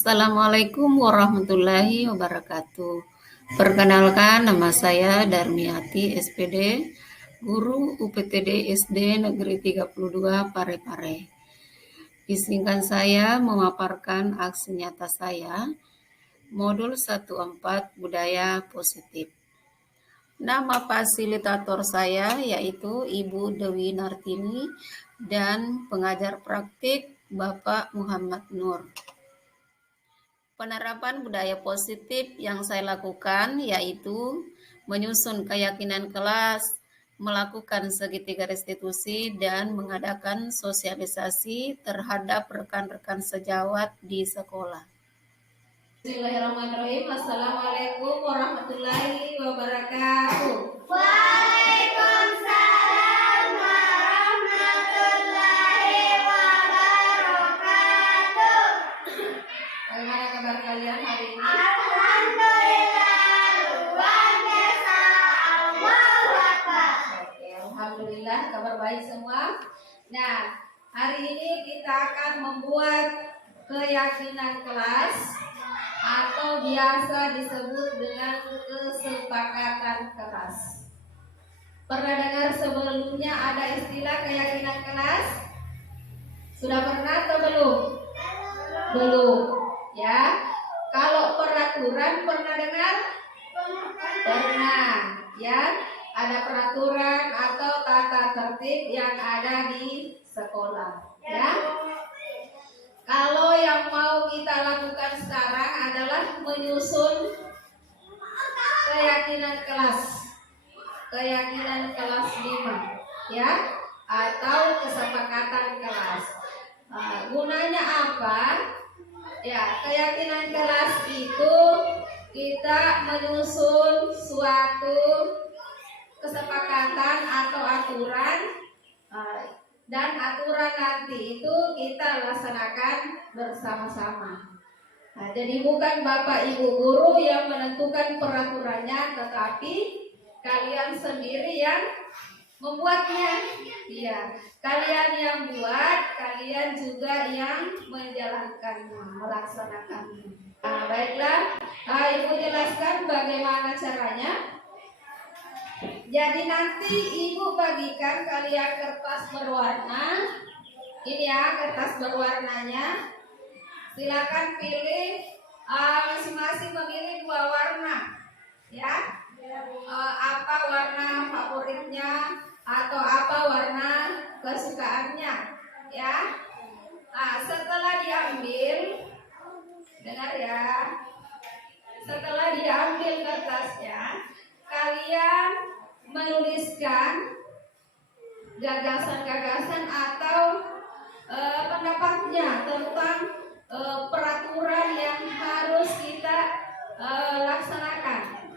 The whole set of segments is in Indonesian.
Assalamualaikum warahmatullahi wabarakatuh. Perkenalkan, nama saya Darmiati SPD, guru UPTD SD Negeri 32 Parepare. Izinkan saya memaparkan aksi nyata saya, modul 14 Budaya Positif. Nama fasilitator saya yaitu Ibu Dewi Nartini dan pengajar praktik Bapak Muhammad Nur. Penerapan budaya positif yang saya lakukan yaitu menyusun keyakinan kelas, melakukan segitiga restitusi, dan mengadakan sosialisasi terhadap rekan-rekan sejawat di sekolah. Bismillahirrahmanirrahim. Assalamualaikum warahmatullahi wabarakatuh. Waalaikumsalam warahmatullahi wabarakatuh. Bagaimana kabar kalian hari ini? Alhamdulillah, luar biasa. Allahu Akbar. Oke, alhamdulillah kabar baik semua. Nah, hari ini kita akan membuat keyakinan kelas atau biasa disebut dengan kesepakatan kelas. Pernah dengar sebelumnya ada istilah keyakinan kelas? Sudah pernah atau belum? Belum. Ya. Kalau peraturan pernah dengar? Pernah. Ya. Ada peraturan atau tata tertib yang ada di sekolah. Ya. Kalau yang mau kita lakukan sekarang adalah menyusun keyakinan kelas 5, ya, atau kesepakatan kelas. Gunanya apa? Ya, keyakinan kelas itu kita menyusun suatu kesepakatan atau aturan, dan aturan nanti itu kita laksanakan bersama-sama. Nah, jadi bukan Bapak Ibu guru yang menentukan peraturannya, tetapi kalian sendiri yang membuatnya. Iya, kalian yang buat, kalian juga yang menjalankannya, melaksanakannya. Nah, baiklah, Ibu jelaskan bagaimana caranya. Jadi nanti Ibu bagikan kalian kertas berwarna. Ini ya kertas berwarnanya. Silakan pilih, masing-masing memilih 2 warna, ya. Apa warna favoritnya atau apa warna kesukaannya, ya. Nah, setelah diambil, dengar ya. Setelah diambil kertasnya, kalian menuliskan gagasan-gagasan atau pendapatnya tentang peraturan yang harus kita laksanakan.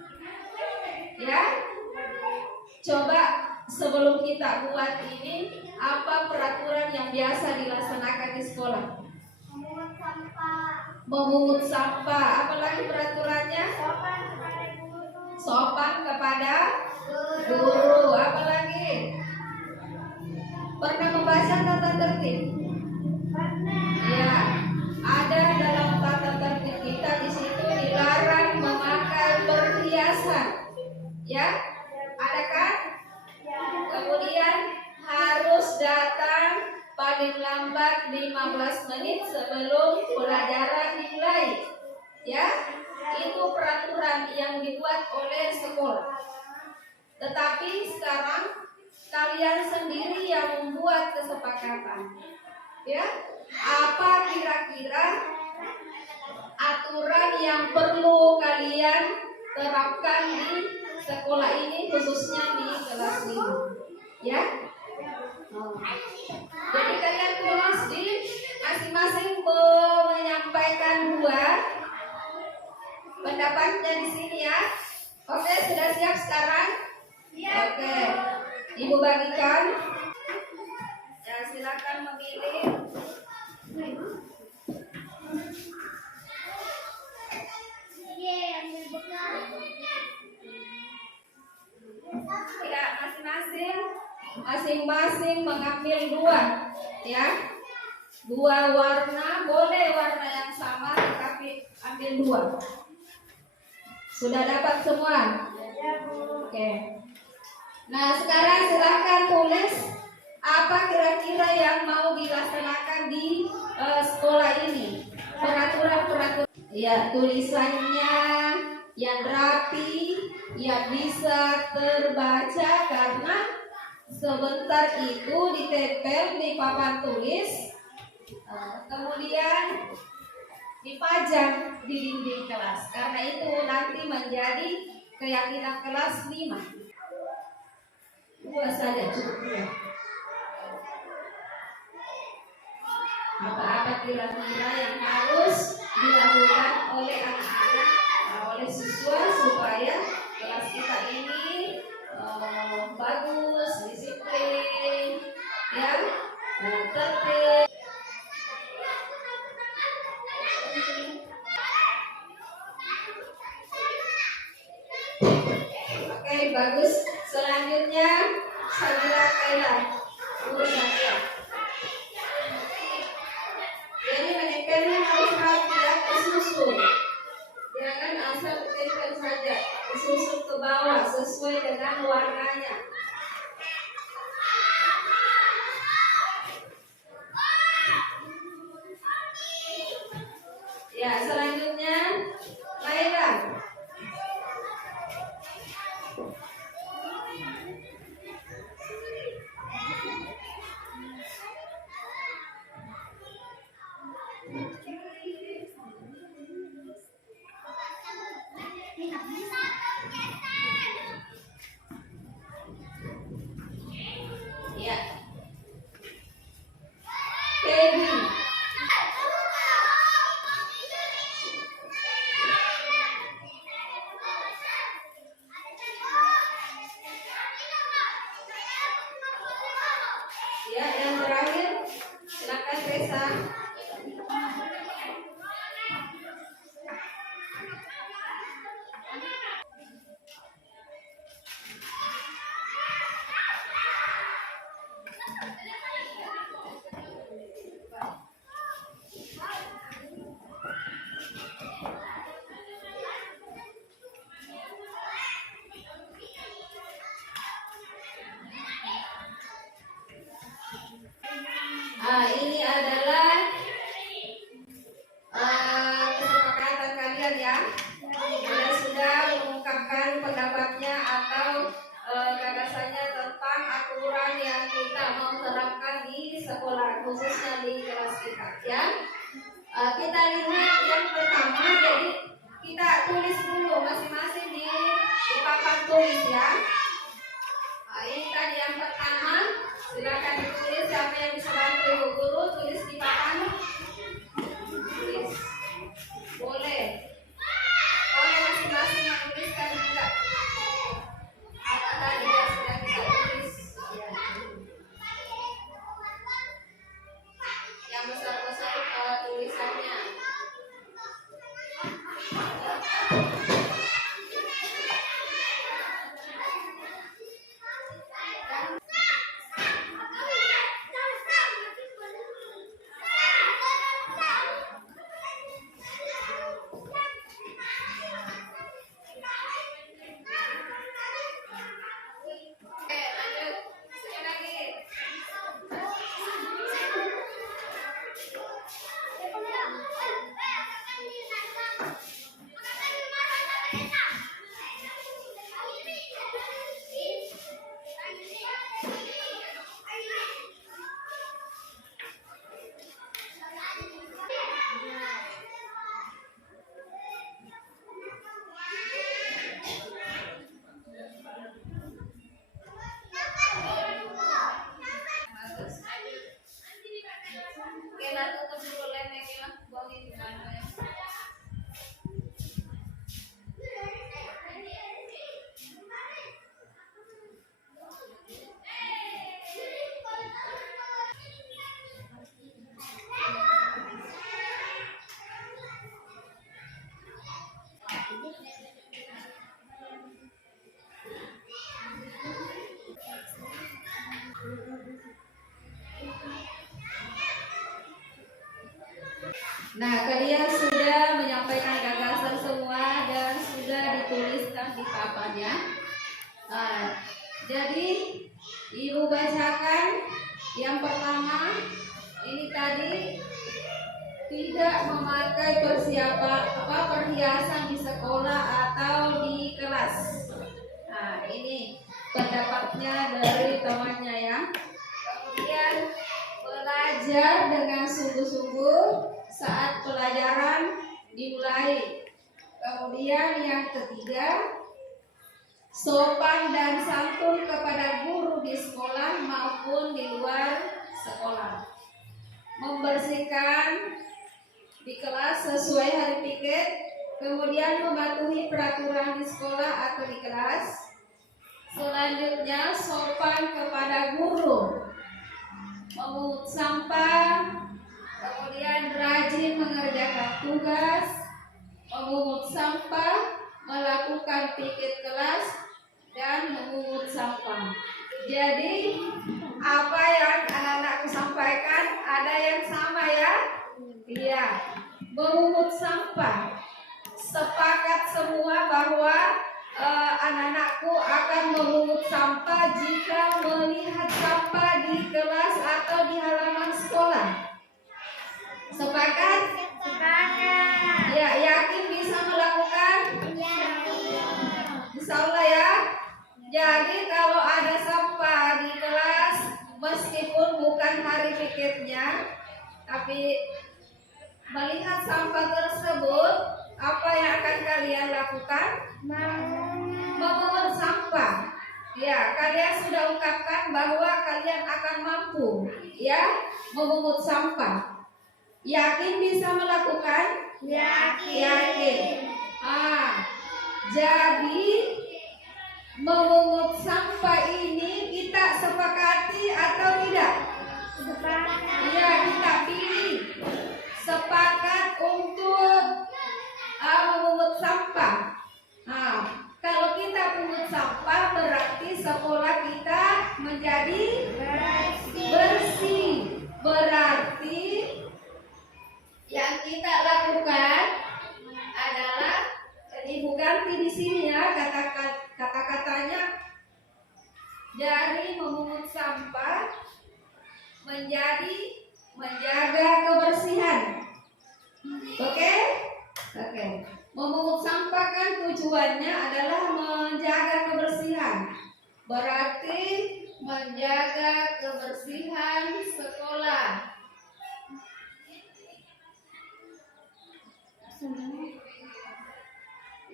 Ya, coba sebelum kita buat ini, apa peraturan yang biasa dilaksanakan di sekolah? Memungut sampah. Memungut sampah. Apalagi peraturannya? Sopan kepada guru. Apalagi? Pernah membaca tata tertib? Ya, ada dalam tata tertib kita di situ dilarang memakai perhiasan. Ya, ada kan? Kemudian harus datang paling lambat 15 menit sebelum pelajaran dimulai. Ya, itu peraturan yang dibuat oleh sekolah. Tetapi sekarang kalian sendiri yang membuat kesepakatan. Ya, apa kira-kira aturan yang perlu kalian terapkan di sekolah ini, khususnya di kelas 5, ya. Jadi kalian tulis di masing-masing menyampaikan 2 pendapatnya di sini, ya. Oke, sudah siap sekarang? Oke, Ibu bagikan. Ya, silakan memilih. Ya, masing-masing mengambil 2, ya. 2 warna, boleh warna yang sama tetapi ambil 2. Sudah dapat semua? Oke. Nah, sekarang silakan tulis apa kira-kira yang mau dilaksanakan di sekolah ini. Peraturan-peraturan. Ya, tulisannya yang rapi, yang bisa terbaca karena sebentar itu ditempel di papan tulis, kemudian dipajang di dinding kelas. Karena itu nanti menjadi keyakinan kelas 5. 2 saja cukup ya. Apa-apa kira-kira yang harus dilakukan oleh anak-anak, oleh siswa supaya kelas kita ini bagus, disiplin, ya, tertib. Oke, bagus. Selanjutnya Sabila Kaila, urusan ya. Jadi menempelnya harus rapi ya, disusun. Jangan asal ditempel saja, disusun ke bawah sesuai dengan warnanya. Ya, selanjutnya Laila. Ya. Baby. Ya, yang terakhir silakan Reza. Ini adalah kesepakatan kalian ya. Kalian sudah mengungkapkan pendapatnya atau gagasannya tentang aturan yang kita mau terapkan di sekolah, khususnya di kelas kita ya. Kita lihat yang pertama, jadi kita tulis dulu masing-masing di papan tulis ya. Ini tadi yang pertama, silakan ditulis. Siapa yang bisa bantu ibu guru tulis di papan tulis. Boleh masing-masing menuliskan juga apa tadi yang sudah kita tulis ya. Yang besar-besar tulisannya. Nah, kalian sudah menyampaikan di papan ya. Jadi Ibu bacakan yang pertama, ini tadi tidak memakai perhiasan di sekolah atau di kelas. Nah, ini pendapatnya dari temannya ya. Kemudian belajar dengan sungguh-sungguh saat pelajaran dimulai. Kemudian yang ketiga, sopan dan santun kepada guru di sekolah maupun di luar sekolah. Membersihkan di kelas sesuai hari piket, kemudian mematuhi peraturan di sekolah atau di kelas. Selanjutnya, sopan kepada guru, memungut sampah, kemudian rajin mengerjakan tugas, memungut sampah, melakukan piket kelas, dan memungut sampah. Jadi apa yang anak-anakku sampaikan ada yang sama ya? Iya. Memungut sampah. Sepakat semua bahwa anak-anakku akan memungut sampah jika melihat sampah di kelas atau di halaman sekolah. Sepakat? Sepakat. Ya, yakin bisa melakukan? Insya Allah ya. Jadi kalau ada sampah di kelas, meskipun bukan hari piketnya, tapi melihat sampah tersebut, apa yang akan kalian lakukan? Memungut sampah. Ya, kalian sudah ungkapkan bahwa kalian akan mampu, ya, memungut sampah. Yakin bisa melakukan? Yakin. Jadi memungut sampah ini kita sepakati atau tidak? Iya, kita pilih sepakat untuk memungut sampah. Kalau kita pungut sampah berarti sekolah kita menjadi bersih. Berarti yang kita lakukan adalah, Ibu ganti di sini ya kata-katanya, dari memungut sampah menjadi menjaga kebersihan. Oke? Memungut sampah kan tujuannya adalah menjaga kebersihan. Berarti menjaga kebersihan sekolah.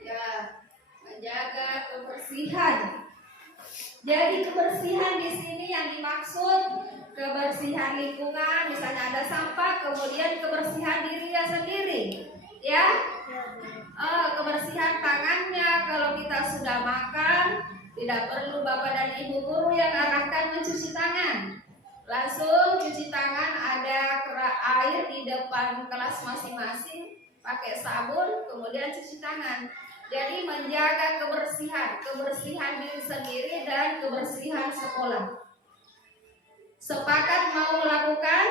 Ya, menjaga kebersihan. Jadi kebersihan di sini yang dimaksud kebersihan lingkungan, misalnya ada sampah, kemudian kebersihan dirinya sendiri, ya. Kebersihan tangannya, kalau kita sudah makan, tidak perlu Bapak dan Ibu guru yang arahkan mencuci tangan. Langsung cuci tangan, ada air di depan kelas masing-masing, pakai sabun, kemudian cuci tangan. Jadi menjaga kebersihan diri sendiri dan kebersihan sekolah. Sepakat mau melakukan?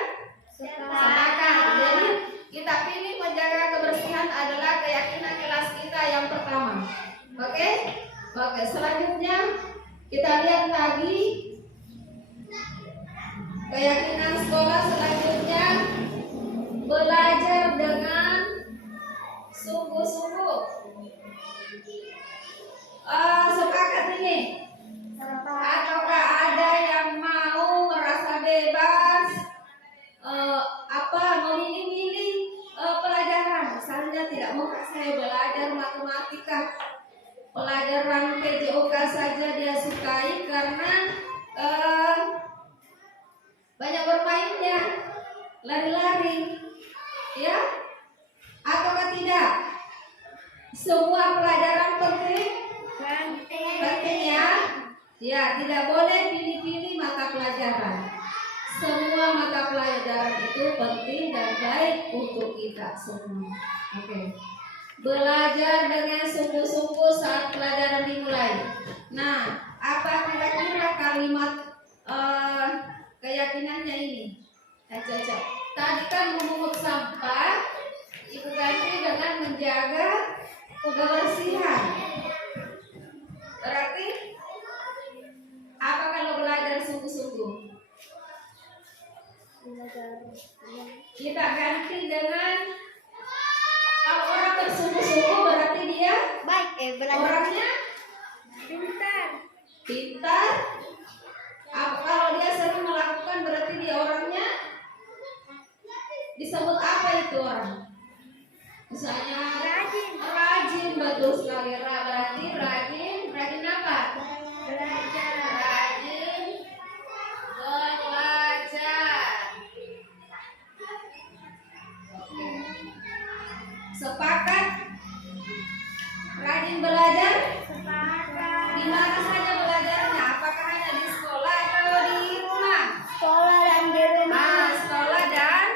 Sepakat. Jadi kita pilih menjaga kebersihan adalah keyakinan kelas kita yang pertama. Oke? Selanjutnya kita lihat lagi keyakinan sekolah selanjutnya, belajar dengan sungguh-sungguh. Sepakat ini? Ataukah ada yang mau merasa bebas memilih-milih pelajaran? Misalnya tidak mau saya belajar matematika, pelajaran PJOK saja dia sukai karena banyak bermainnya, lari-lari, ya? Ataukah tidak? Semua pelajaran penting ya. Ya, tidak boleh pilih-pilih mata pelajaran. Semua mata pelajaran itu penting dan baik untuk kita semua. Oke. Belajar dengan sungguh-sungguh saat pelajaran dimulai. Nah, apa kira-kira kalimat keyakinannya ini? Cocok. Tadi kan memungut sampah, Ibu ganti dengan menjaga kebersihan. Orangnya Pintar. pintar. Kalau dia sering melakukan berarti dia orangnya disebut apa itu orang? Misalnya rajin, betul sekali. Berarti rajin apa? Belajar. Rajin belajar. Oke. Sepakat rajin belajar. Sepakat. Di mana saja belajarnya? Apakah hanya di sekolah atau di rumah? Sekolah dan di rumah. Sekolah dan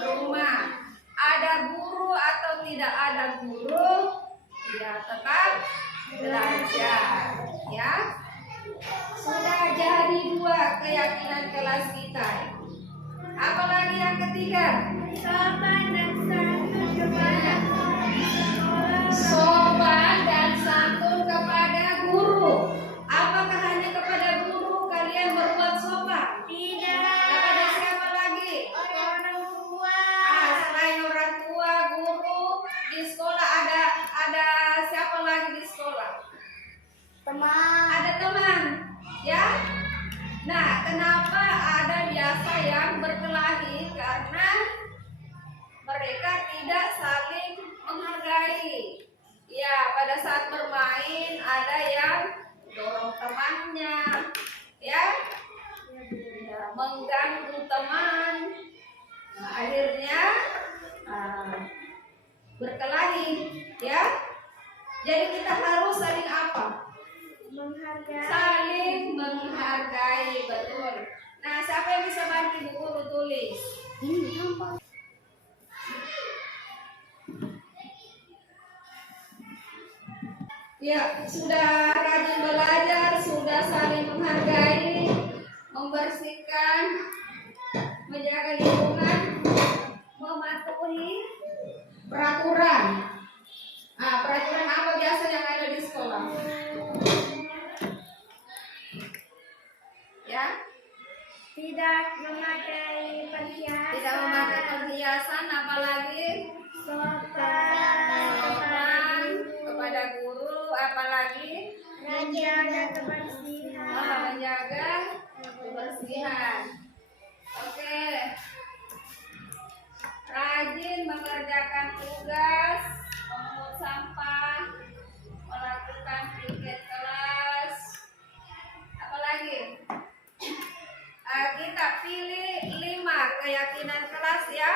rumah. Ada guru atau tidak ada guru, ya tetap belajar. Ya, sudah jadi 2 keyakinan kelas kita. Apalagi yang ketiga? Sopan dan santun kepada Sopan dan santun kepada guru. Apakah hanya kepada guru kalian berbuat sopan? tidak. Kepada siapa lagi? Orang tua. Selain orang tua, guru, di sekolah ada siapa lagi di sekolah? Teman. Ada teman, ya. Nah, kenapa ada biasa yang berkelahi? Karena mereka tidak saling menghargai. Ya, pada saat bermain ada yang dorong temannya, ya, mengganggu teman. Nah, akhirnya berkelahi, ya. Jadi kita harus saling apa? Menghargai. Saling menghargai, betul. Nah, siapa yang bisa bantu Bu Guru tulis? Ya, sudah rajin belajar, sudah saling menghargai, membersihkan, menjaga lingkungan, mematuhi peraturan. Peraturan apa biasa yang ada di sekolah? Ya, Tidak memakai perhiasan. tidak memakai perhiasan, apalagi sopan kepada guru, apalagi Menjaga kebersihan. menjaga kebersihan. Oke, rajin mengerjakan tugas, memungut sampah, melakukan piket kelas, apalagi kita pilih 5 keyakinan kelas ya.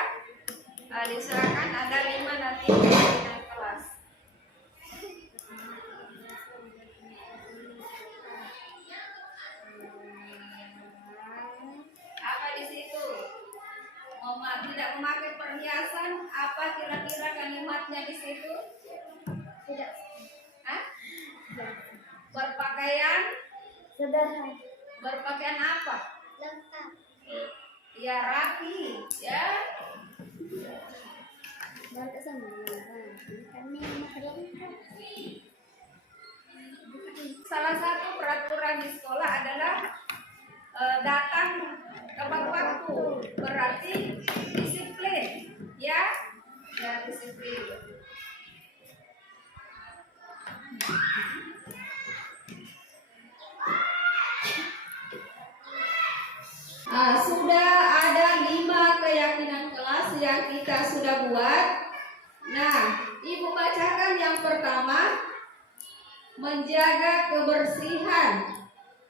Diserahkan ada 5 nanti keyakinan kelas. Apa di situ? Tidak memakai perhiasan, apa kira-kira kalimatnya di situ? Tidak. Hah? Berpakaian, Sederhana. berpakaian apa? Lengkap. Ya rapi, ya. Kami lengkap. Salah satu peraturan di sekolah adalah datang tepat waktu, berarti disiplin, ya, ya disiplin. Sudah ada 5 keyakinan kelas yang kita sudah buat. Nah, Ibu bacakan yang pertama, menjaga kebersihan.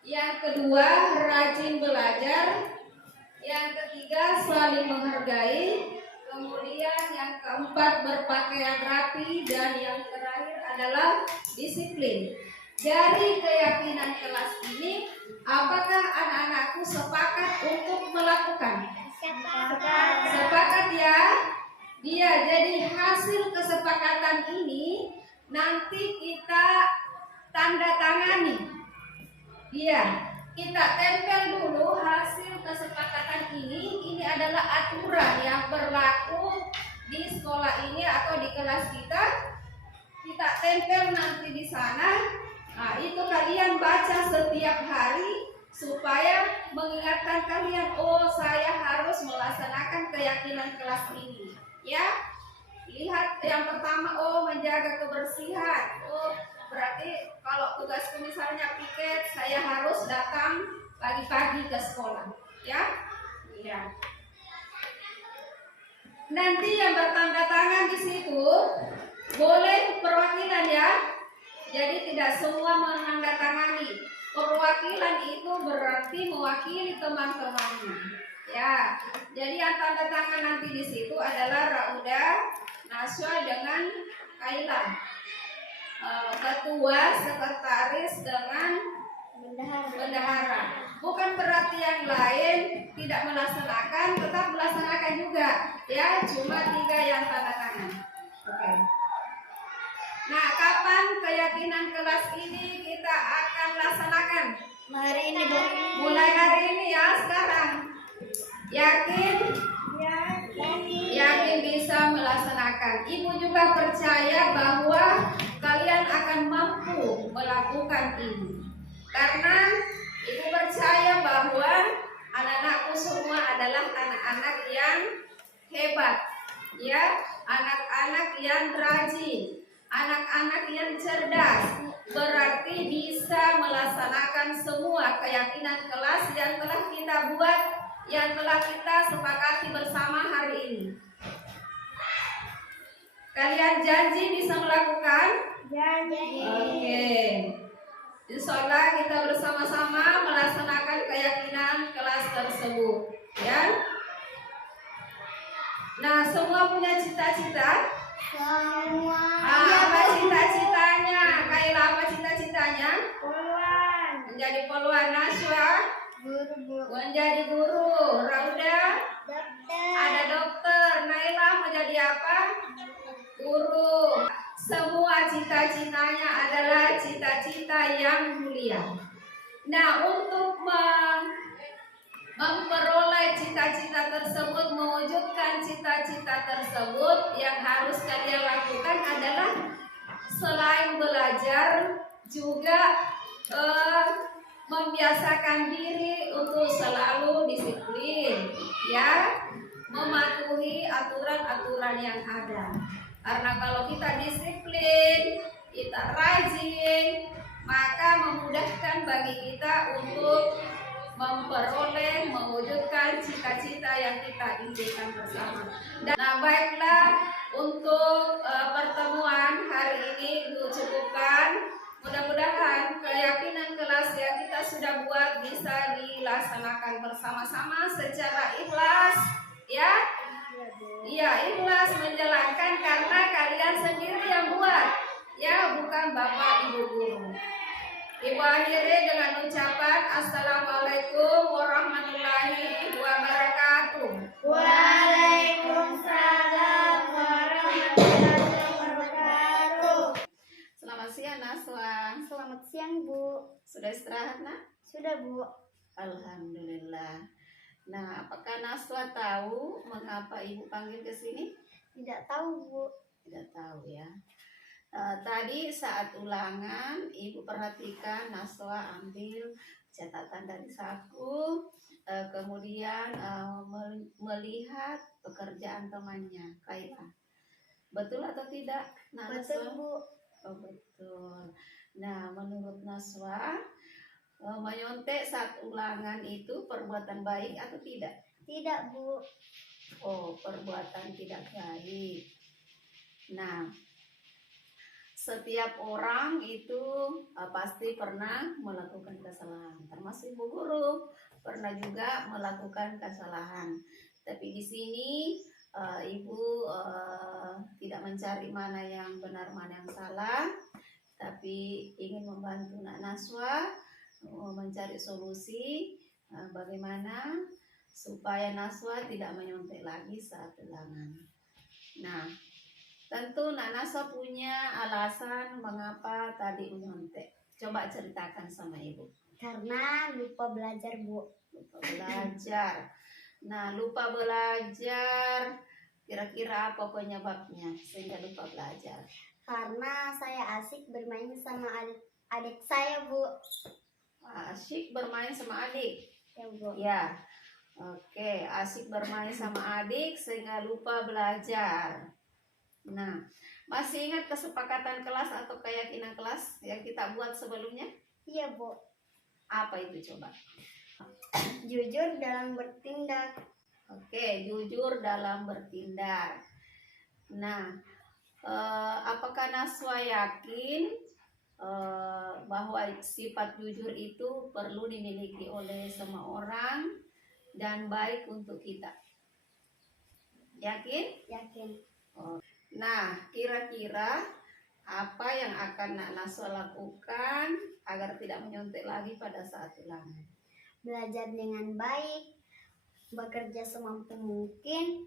Yang kedua, rajin belajar. Yang ketiga, saling menghargai. Kemudian yang keempat, berpakaian rapi. Dan yang terakhir adalah disiplin. Dari keyakinan kelas ini, apakah anak-anakku sepakat untuk melakukan? Sepakat ya? Dia jadi hasil kesepakatan ini nanti kita tanda tangani. Iya, kita tempel dulu hasil kesepakatan ini. Ini adalah aturan yang berlaku di sekolah ini atau di kelas kita. Kita tempel nanti di sana. Nah, itu kalian baca setiap hari supaya mengingatkan kalian, oh saya harus melaksanakan keyakinan kelas ini. Ya, lihat yang pertama, oh menjaga kebersihan, oh Berarti kalau tugasku misalnya piket, saya harus datang pagi-pagi ke sekolah, ya? Iya. Nanti yang bertanda tangan di situ boleh perwakilan ya. Jadi tidak semua menandatangani. Perwakilan itu berarti mewakili teman-temannya. Ya. Jadi yang tanda tangan nanti di situ adalah Rauda, Naswa dengan Kaila. Ketua, sekretaris dengan bendahara. Bukan berarti yang lain tidak melaksanakan, tetap melaksanakan juga. Ya, cuma 3 yang tanda tangan. Oke. Nah, kapan keyakinan kelas ini kita akan laksanakan? Hari ini, Bu. Mulai hari ini ya, sekarang. Yakin? Yakin bisa melaksanakan. Ibu juga percaya bahwa kalian akan mampu melakukan ini. Karena ibu percaya bahwa anak-anakku semua adalah anak-anak yang hebat, ya, anak-anak yang rajin, anak-anak yang cerdas, berarti bisa melaksanakan semua keyakinan kelas yang telah kita buat, yang telah kita sepakati bersama hari ini. Kalian janji bisa melakukan? Janji. Oke. Insya Allah kita bersama-sama melaksanakan keyakinan kelas tersebut, ya. Nah, semua punya cita-cita? Semua. Apa cita-citanya? Kaila, apa cita-citanya? Poluan. Menjadi poluan. Naswa Guru, Bu. menjadi guru. Rauda Dokter. ada dokter. Naila mau jadi apa? Guru. Semua cita-citanya adalah cita-cita yang mulia. Nah, untuk memperoleh cita-cita tersebut, mewujudkan cita-cita tersebut, yang harus kalian lakukan adalah selain belajar juga membiasakan diri untuk selalu disiplin, ya, mematuhi aturan-aturan yang ada. Karena kalau kita disiplin, kita rajin, maka memudahkan bagi kita untuk memperoleh, mewujudkan cita-cita yang kita impikan bersama. Nah, baiklah, untuk pertemuan hari ini Ibu cukupkan. Mudah-mudahan keyakinan kelas yang kita sudah buat bisa dilaksanakan bersama-sama secara ikhlas, ya. Iya, ikhlas menjalankan karena kalian sendiri yang buat, ya, bukan Bapak Ibu guru. Ibu akhiri dengan ucapan Assalamualaikum warahmatullahi wabarakatuh. Waalaikumsalam warahmatullahi wabarakatuh. Selamat siang Naswa. Selamat siang, Bu. Sudah istirahat, Nak? Sudah, Bu. Alhamdulillah. Nah, apakah Naswa tahu mengapa Ibu panggil ke sini? Tidak tahu, Bu. Tidak tahu ya. Tadi saat ulangan Ibu perhatikan Naswa ambil catatan dari saku, kemudian melihat pekerjaan temannya Kaila. Betul atau tidak, Naswa? Betul, Bu. Oh, betul. Nah, menurut Naswa, menyontek saat ulangan itu perbuatan baik atau tidak? Tidak, Bu. Oh, perbuatan tidak baik. Nah, setiap orang itu pasti pernah melakukan kesalahan, termasuk Ibu guru pernah juga melakukan kesalahan. Tapi di sini Ibu tidak mencari mana yang benar mana yang salah, tapi ingin membantu Nak Naswa mencari solusi bagaimana supaya Naswa tidak menyontek lagi saat ulangan. Nah, tentu Nak Naswa punya alasan mengapa tadi menyontek. Coba ceritakan sama Ibu. Karena lupa belajar, Bu. Lupa belajar. Nah, lupa belajar, kira-kira apa penyebabnya sehingga lupa belajar? Karena saya asik bermain sama adik saya, Bu. Asyik bermain sama adik. Ya, Bu. Ya, oke, asyik bermain sama adik sehingga lupa belajar. Nah, Masih ingat kesepakatan kelas atau keyakinan kelas yang kita buat sebelumnya? Iya, Bu. Apa itu coba? Jujur dalam bertindak. Oke, jujur dalam bertindak. Nah, apakah Naswa yakin bahwa sifat jujur itu perlu dimiliki oleh semua orang dan baik untuk kita? Yakin? Yakin. Nah, kira-kira apa yang akan Nak Naswa lakukan agar tidak menyontek lagi pada saat ulangan? Belajar dengan baik, bekerja semampu mungkin,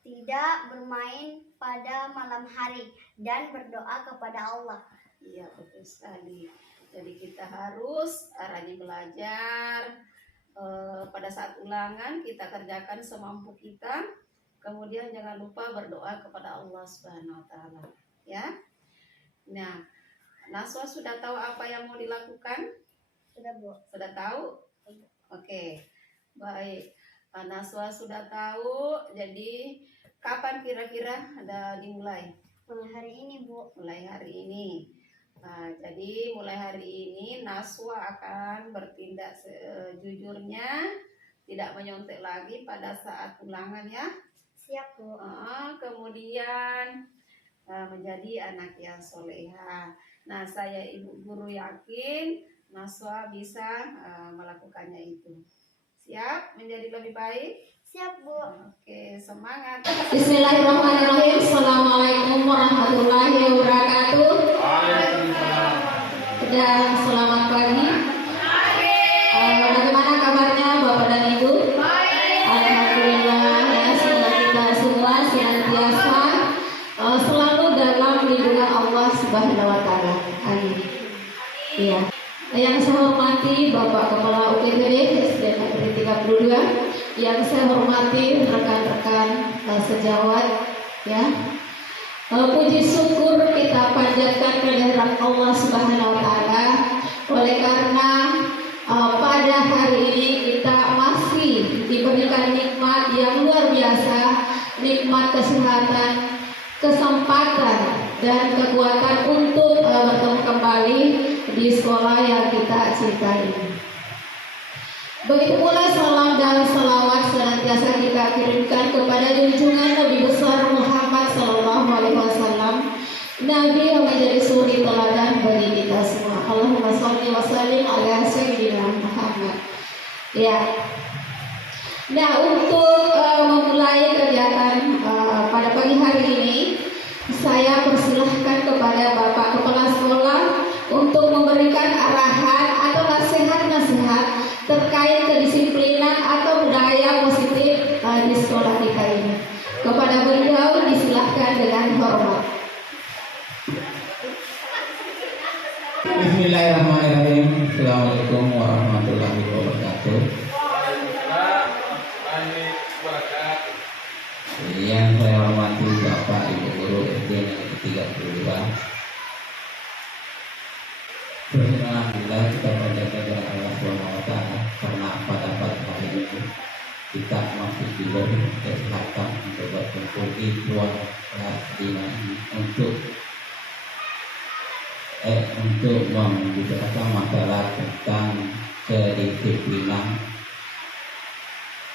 tidak bermain pada malam hari, dan berdoa kepada Allah. Iya, betul sekali. Jadi kita harus rajin belajar. Pada saat ulangan kita kerjakan semampu kita. Kemudian jangan lupa berdoa kepada Allah Subhanahu wa taala, ya. Nah, Naswa sudah tahu apa yang mau dilakukan? Sudah, Bu. Sudah tahu? Oke. Baik. Naswa sudah tahu. Jadi kapan kira-kira ada dimulai? Mulai hari ini, Bu. Mulai hari ini. Nah, jadi mulai hari ini Naswa akan bertindak sejujurnya, tidak menyontek lagi pada saat ulangan, ya. Siap, Bu. Kemudian menjadi anak yang soleha. Nah, saya Ibu Guru yakin Naswa bisa melakukannya itu. Siap menjadi lebih baik? Siap, Bu. Oke, semangat. Bismillahirrahmanirrahim. Assalamualaikum warahmatullahi wabarakatuh. Dan selamat pagi. Bagaimana kabarnya Bapak dan Ibu? Alhamdulillah, ya, semoga kita semua senantiasa selalu dalam lindungan Allah Subhanahu wa taala. Amin. Iya. Yang saya hormati Bapak Kepala UGTD SDN Negeri 32, yang saya hormati rekan-rekan sejawat, ya. Puji syukur kita panjatkan kehadirat Allah Subhanahu wa taala oleh karena pada hari ini kita masih diberikan nikmat yang luar biasa, nikmat kesehatan, kesempatan dan kekuatan untuk bertemu kembali di sekolah yang kita cintai. Begitu pula salam dan salawat senantiasa kita kirimkan kepada junjungan Nabi besar Muhammad SAW, Nabi yang menjadi suri teladan bagi kita semua. Allahumma sholli wa sallim ala sayyidina Muhammad. Ya. Nah, untuk memulai kegiatan pada pagi hari ini, saya persilahkan kepada Bapak Kepala Sekolah untuk memberikan arahan atau nasihat-nasihat terkait kedisiplinan atau budaya positif di sekolah kita ini. Kepada beliau disilahkan dengan hormat. Bismillahirrahmanirrahim. Assalamualaikum warahmatullahi wabarakatuh. Yang saya hormati Bapak Ibu Guru SD Negeri 32. Alhamdulillah kita panjatkan kepada Allah Subhanahu wa taala karena pada hari ini kita masih diberi kesehatan untuk berkumpul di ruang kelas ini untuk membicarakan masalah tentang kedisiplinan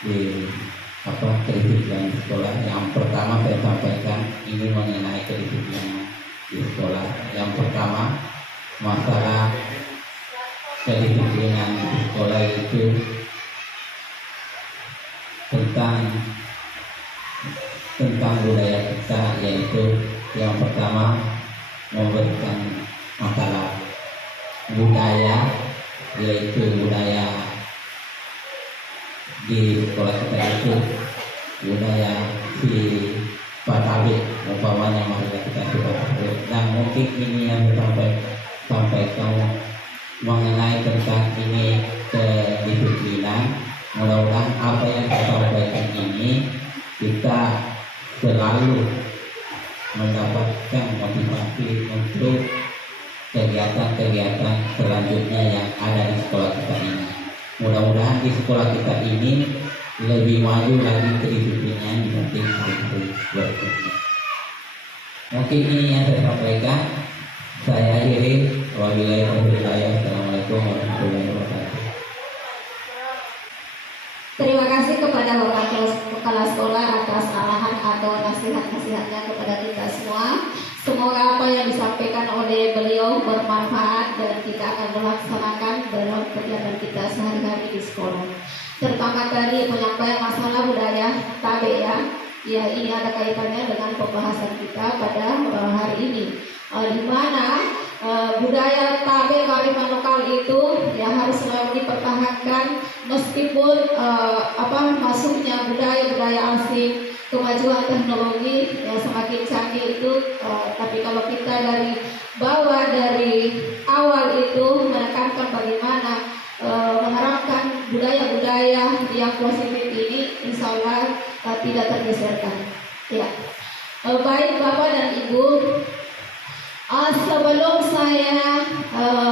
di kedisiplinan di sekolah. Yang pertama saya sampaikan ini mengenai kedisiplinan di sekolah. Yang pertama, masalah kedisiplinan di sekolah itu tentang budaya kita, yaitu yang pertama memberikan masalah budaya, yaitu budaya di sekolah kita itu budaya si Batawi, umpamanya marilah kita coba. Dan mungkin ini yang sampaikan mengenai tentang ini kedisiplinan. Mudah-mudahan apa yang kita sampaikan ini kita selalu mendapatkan motivasi untuk kegiatan-kegiatan selanjutnya yang ada di sekolah kita ini. Mudah-mudahan di sekolah kita ini lebih maju lagi kedisiplinannya dibanding hari-hari berikutnya. Mungkin ini yang saya sampaikan. Saya akhiri. Wabillahi taufiq wal hidayah. Assalamualaikum warahmatullahi wabarakatuh. Terima kasih kepada Bapak Kepala Sekolah atas arahan atau nasihat-nasihatnya kepada kita semua. Semoga apa yang disampaikan oleh beliau bermanfaat dan kita akan melaksanakan dalam kegiatan kita sehari-hari di sekolah. Terutama tadi penyampaian masalah budaya tabe ya. Ya, ini ada kaitannya dengan pembahasan kita pada hari ini. Di mana budaya tabe kearifan lokal itu ya harus selalu dipertahankan meskipun masuknya budaya-budaya asing, kemajuan teknologi yang semakin canggih itu, tapi kalau kita dari bawah dari awal itu menekankan bagaimana menerapkan budaya-budaya yang positif ini, insya Allah tidak tergeserkan. Ya, baik Bapak dan Ibu. Sebelum saya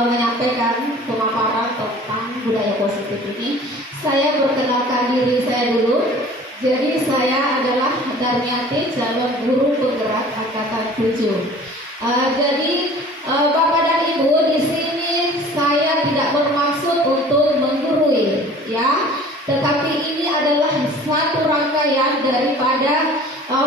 menyampaikan pemaparan tentang budaya positif ini, saya perkenalkan diri saya dulu. Jadi saya adalah Darmiati, calon guru penggerak angkatan 7. Jadi Bapak dan Ibu, di sini saya tidak bermaksud untuk menggurui, ya. Tetapi ini adalah satu rangkaian daripada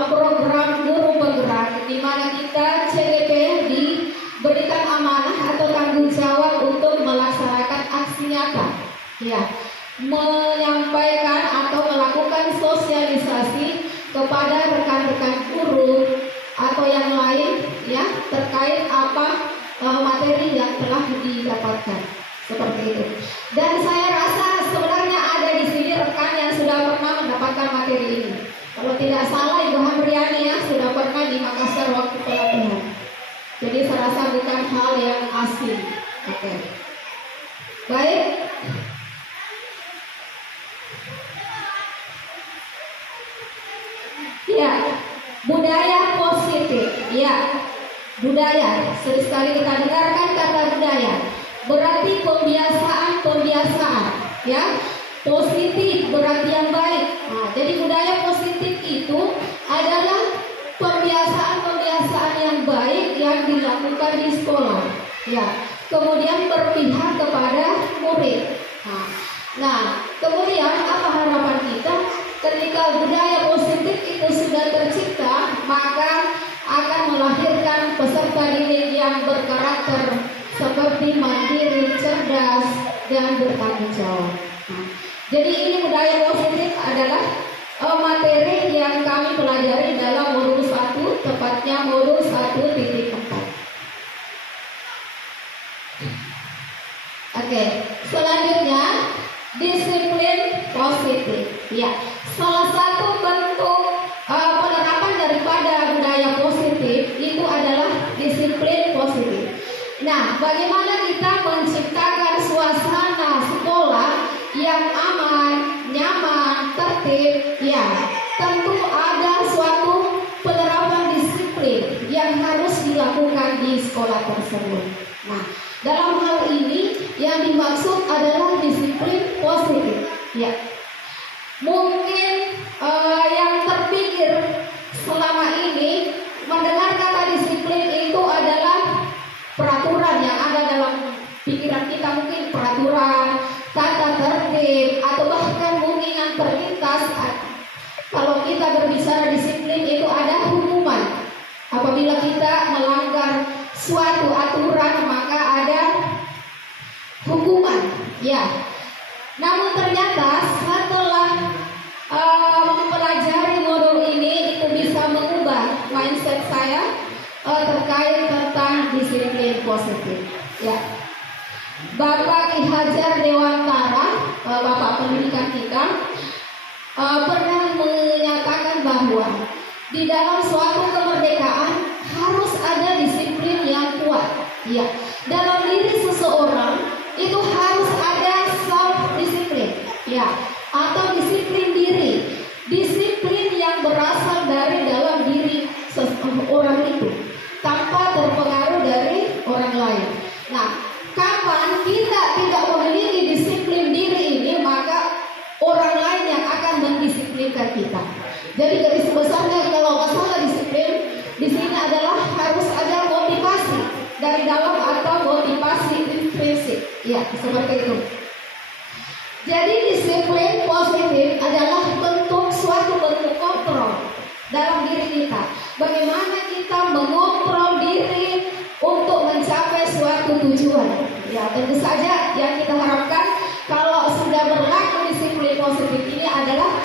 program guru penggerak, di mana kita CGP diberikan amanah atau tanggung jawab untuk melaksanakan aksi nyata, ya, menyampaikan atau melakukan sosialisasi kepada rekan-rekan guru atau yang lain, ya, terkait apa materi yang telah didapatkan, seperti itu. Dan saya rasa sebenarnya ada di sini rekan yang sudah pernah mendapatkan materi ini. Kalau tidak salah Ibu Hamriani ya sudah pernah di Makassar waktu pelatihan. Jadi saya rasa bukan hal yang asing. Oke. Baik. Ya, budaya positif. Ya, budaya. Sering sekali kita dengarkan kata budaya. Berarti pembiasaan. Ya. Positif berarti yang baik. Nah, jadi budaya positif itu adalah pembiasaan-pembiasaan yang baik yang dilakukan di sekolah. Ya, kemudian berpihak kepada murid. Nah, kemudian apa harapan kita? Ketika budaya positif itu sudah tercipta, maka akan melahirkan peserta didik yang berkarakter seperti mandiri, cerdas, dan bertanggung jawab. Jadi ini budaya positif adalah materi yang kami pelajari dalam modul 1, tepatnya modul 1.4. Oke, selanjutnya disiplin positif. Ya, salah satu bentuk penerapan daripada budaya positif itu adalah disiplin positif. Nah, bagaimana kita menciptakan suasana sekolah yang aman, nyaman, tertib? Ya, tentu ada suatu penerapan disiplin yang harus dilakukan di sekolah tersebut. Nah, dalam hal ini yang dimaksud adalah disiplin positif. Ya, mungkin yang terpikir selama ini mendengar kata disiplin itu adalah peraturan yang ada dalam pikiran kita, mungkin peraturan, tata tertib, atau bahkan mungkin yang terlintas. Kalau kita berbicara disiplin itu ada hukuman. Apabila kita melanggar suatu aturan maka ada hukuman. Ya. Namun ternyata setelah mempelajari modul ini itu bisa mengubah mindset saya terkait tentang disiplin positif. Ya. Bapak Ki Hajar Dewantara, Bapak pendidikan kita, pernah menyatakan bahwa di dalam suatu kemerdekaan harus ada disiplin yang kuat. Ya, dalam diri seseorang itu harus ada self disiplin, ya, atau disiplin diri, disiplin yang berasal dari dalam diri seseorang itu, tanpa terpengaruh dari orang lain. Nah, kapan kita tidak memiliki disiplin diri ini, maka orang lain yang akan mendisiplinkan kita. Jadi garis besarnya kalau masalah disiplin di sini adalah Ya, seperti itu. Jadi disiplin positif adalah suatu bentuk kontrol dalam diri kita. Bagaimana kita mengontrol diri untuk mencapai suatu tujuan. Ya, tentu saja yang kita harapkan kalau sudah berlaku disiplin positif ini adalah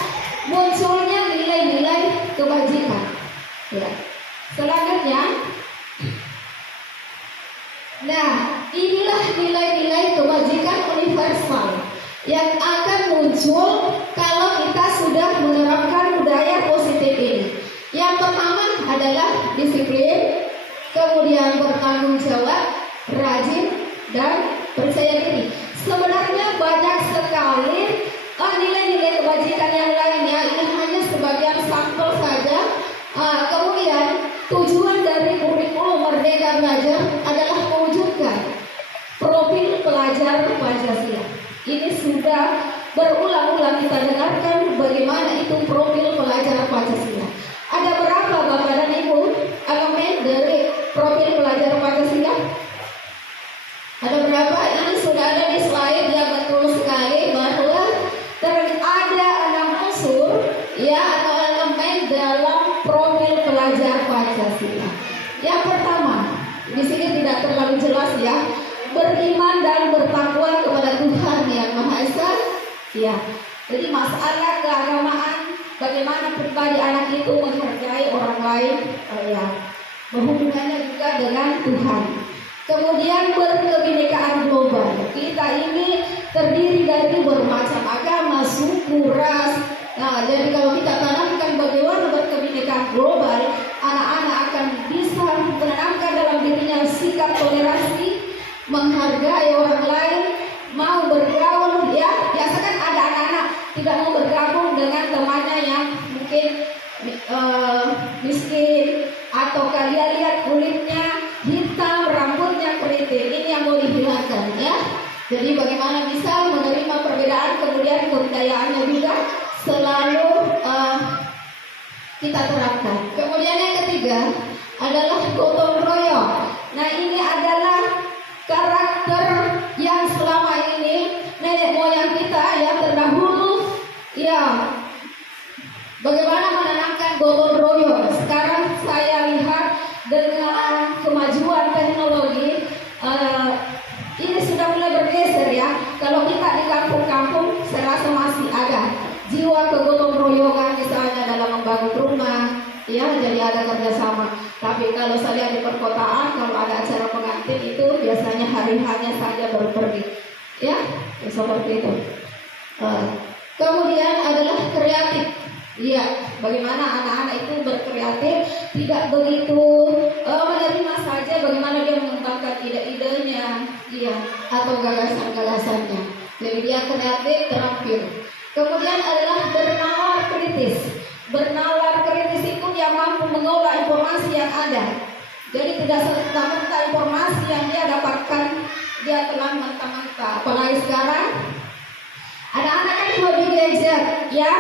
munculnya nilai-nilai kebajikan. Ya. Selanjutnya, nah, inilah nilai-nilai kebajikan universal yang akan muncul kalau kita sudah menerapkan budaya positif ini. Yang pertama adalah disiplin, kemudian bertanggung jawab, rajin, dan percaya diri. Sebenarnya banyak sekali nilai-nilai kebajikan yang lainnya, ini hanya sebagian sampel saja. Kemudian tujuan dari kurikulum Merdeka Belajar adalah mewujudkan profil pelajar Pancasila. Ini sudah berulang-ulang kita dengarkan bagaimana itu profil pelajar Pancasila. Ada berapa Bapak dan Ibu elemen dari profil pelajar Pancasila? Ada berapa? Ini sudah ada di slide ya, betul sekali bahwa ada 6 unsur ya atau elemen dalam profil pelajar Pancasila. Yang pertama, di sini tidak terlalu jelas ya, beriman dan bertakwa kepada Tuhan yang Maha Esa. Ya, jadi masalah keagamaan, bagaimana pribadi anak itu menghargai orang lain, ya, berhubungannya juga dengan Tuhan. Kemudian berkebinekaan global. Kita ini terdiri dari bermacam agama, suku, ras. Nah, jadi kalau kita tanamkan bagaimana berkebinekaan global, anak-anak akan bisa menanamkan dalam dirinya sikap toleransi, menghargai orang lain, mau bergaul. Ya, biasakan ada anak-anak tidak mau bergabung dengan temannya yang mungkin miskin, atau kalian lihat kulitnya hitam, rambutnya keriting. Ini yang mau dihilangkan ya. Jadi bagaimana bisa menerima perbedaan, kemudian kebudayaannya juga selalu kita terapkan. Kemudian yang ketiga adalah gotong royong. Nah, ini adalah karakter yang selama ini nenek moyang kita yang terdahulu ya, bagaimana menanamkan gotong royong. Sekarang saya lihat dengan kemajuan teknologi ini sudah mulai bergeser ya. Kalau kita di kampung-kampung saya rasa masih ada jiwa kegotong royongan, misalnya dalam membangun rumah ya, jadi ada kerjasama. Tapi kalau saya lihat di perkotaan, kalau ada acara pengantin itu biasanya hari-harinya saja baru pergi ya, seperti itu. Kemudian adalah kreatif. Iya, bagaimana anak-anak itu berkreatif, tidak begitu menerima saja, bagaimana dia mengembangkan ide-idenya, iya, atau gagasan-gagasannya. Jadi dia kreatif, terampil. Kemudian adalah bernalar kritis. Bernalar kritis itu dia mampu mengolah informasi yang ada. Jadi tidak serta-merta informasi yang dia dapatkan dia telah mentah-mentah. Apalagi sekarang anak-anak kan hobi gadget, ya.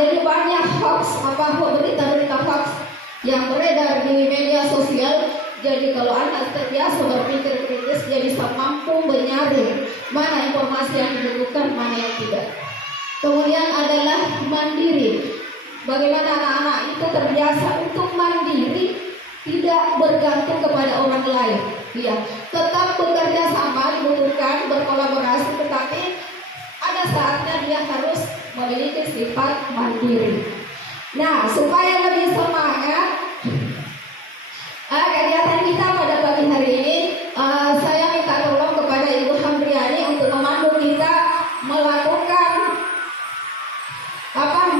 Jadi banyak hoax, berita-berita hoax yang beredar di media sosial. Jadi kalau anak terbiasa berpikir kritis, dia bisa mampu menyaring mana informasi yang dibutuhkan, mana yang tidak. Kemudian adalah mandiri. Bagaimana anak-anak itu terbiasa untuk mandiri, tidak bergantung kepada orang lain. Ya, tetap bekerja sama dibutuhkan, berkolaborasi, tetapi ada saatnya dia harus memiliki sifat mandiri. Nah, supaya lebih semangat kegiatan kita pada pagi hari ini, saya minta tolong kepada Ibu Hambriani untuk memandu kita melakukan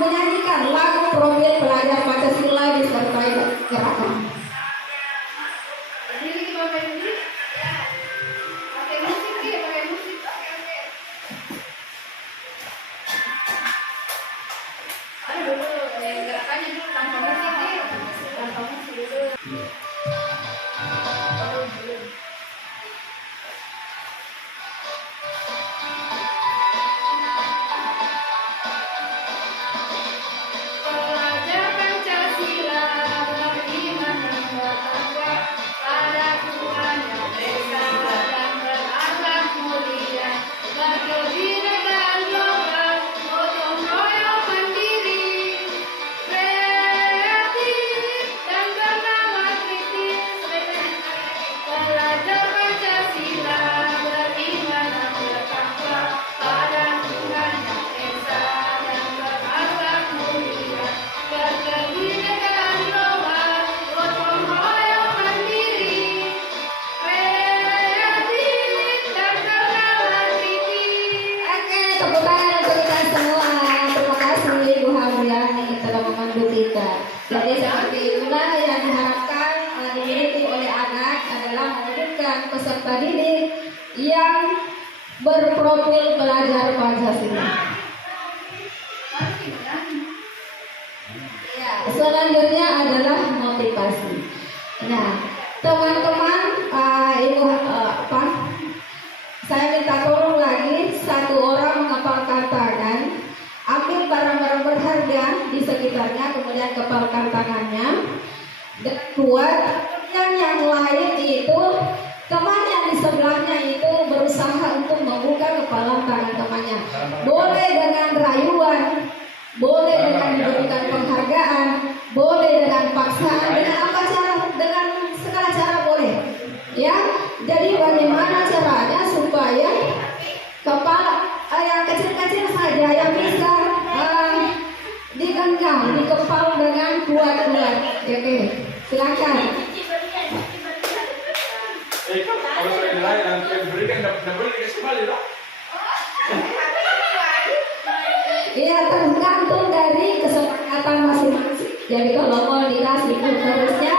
menyanyikan lagu profil pelajar Pancasila disertai gerakan. Gerakannya dulu tanpa musik dulu. peserta didik yang berprofil pelajar Pancasila. Ya, selanjutnya adalah motivasi. Nah, teman-teman, saya minta tolong lagi satu orang mengepalkan tangan, ambil barang-barang berharga di sekitarnya, kemudian kepalkan tangannya dan buat yang lain itu teman yang di sebelahnya itu berusaha untuk membuka kepalan tangan temannya. Boleh dengan rayuan, boleh dengan diberikan penghargaan, boleh dengan paksaan, dengan apa cara, dengan segala cara boleh. Ya, jadi bagaimana caranya supaya kepala yang kecil-kecil saja yang bisa digenggam, dikepal dengan kuat-kuat. Oke, silakan. Kalau saya nilai yang diberikan dapat dikasih kembali dong. Iya, tergantung dari kesepakatan masing-masing. Jadi kalau mau dikasih terusnya,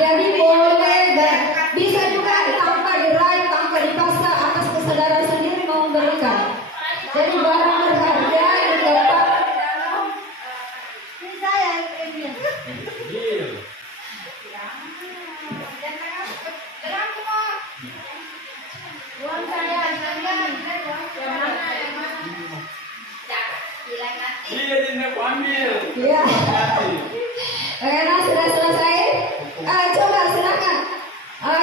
jadi boleh dan bisa juga tanpa dirayu, tanpa dipaksa, atas kesadaran sendiri mau memberikan. Jadi barang berharga dikepal dalam Iya, dia aku ambil. ya. Karena sudah selesai. Coba silakan.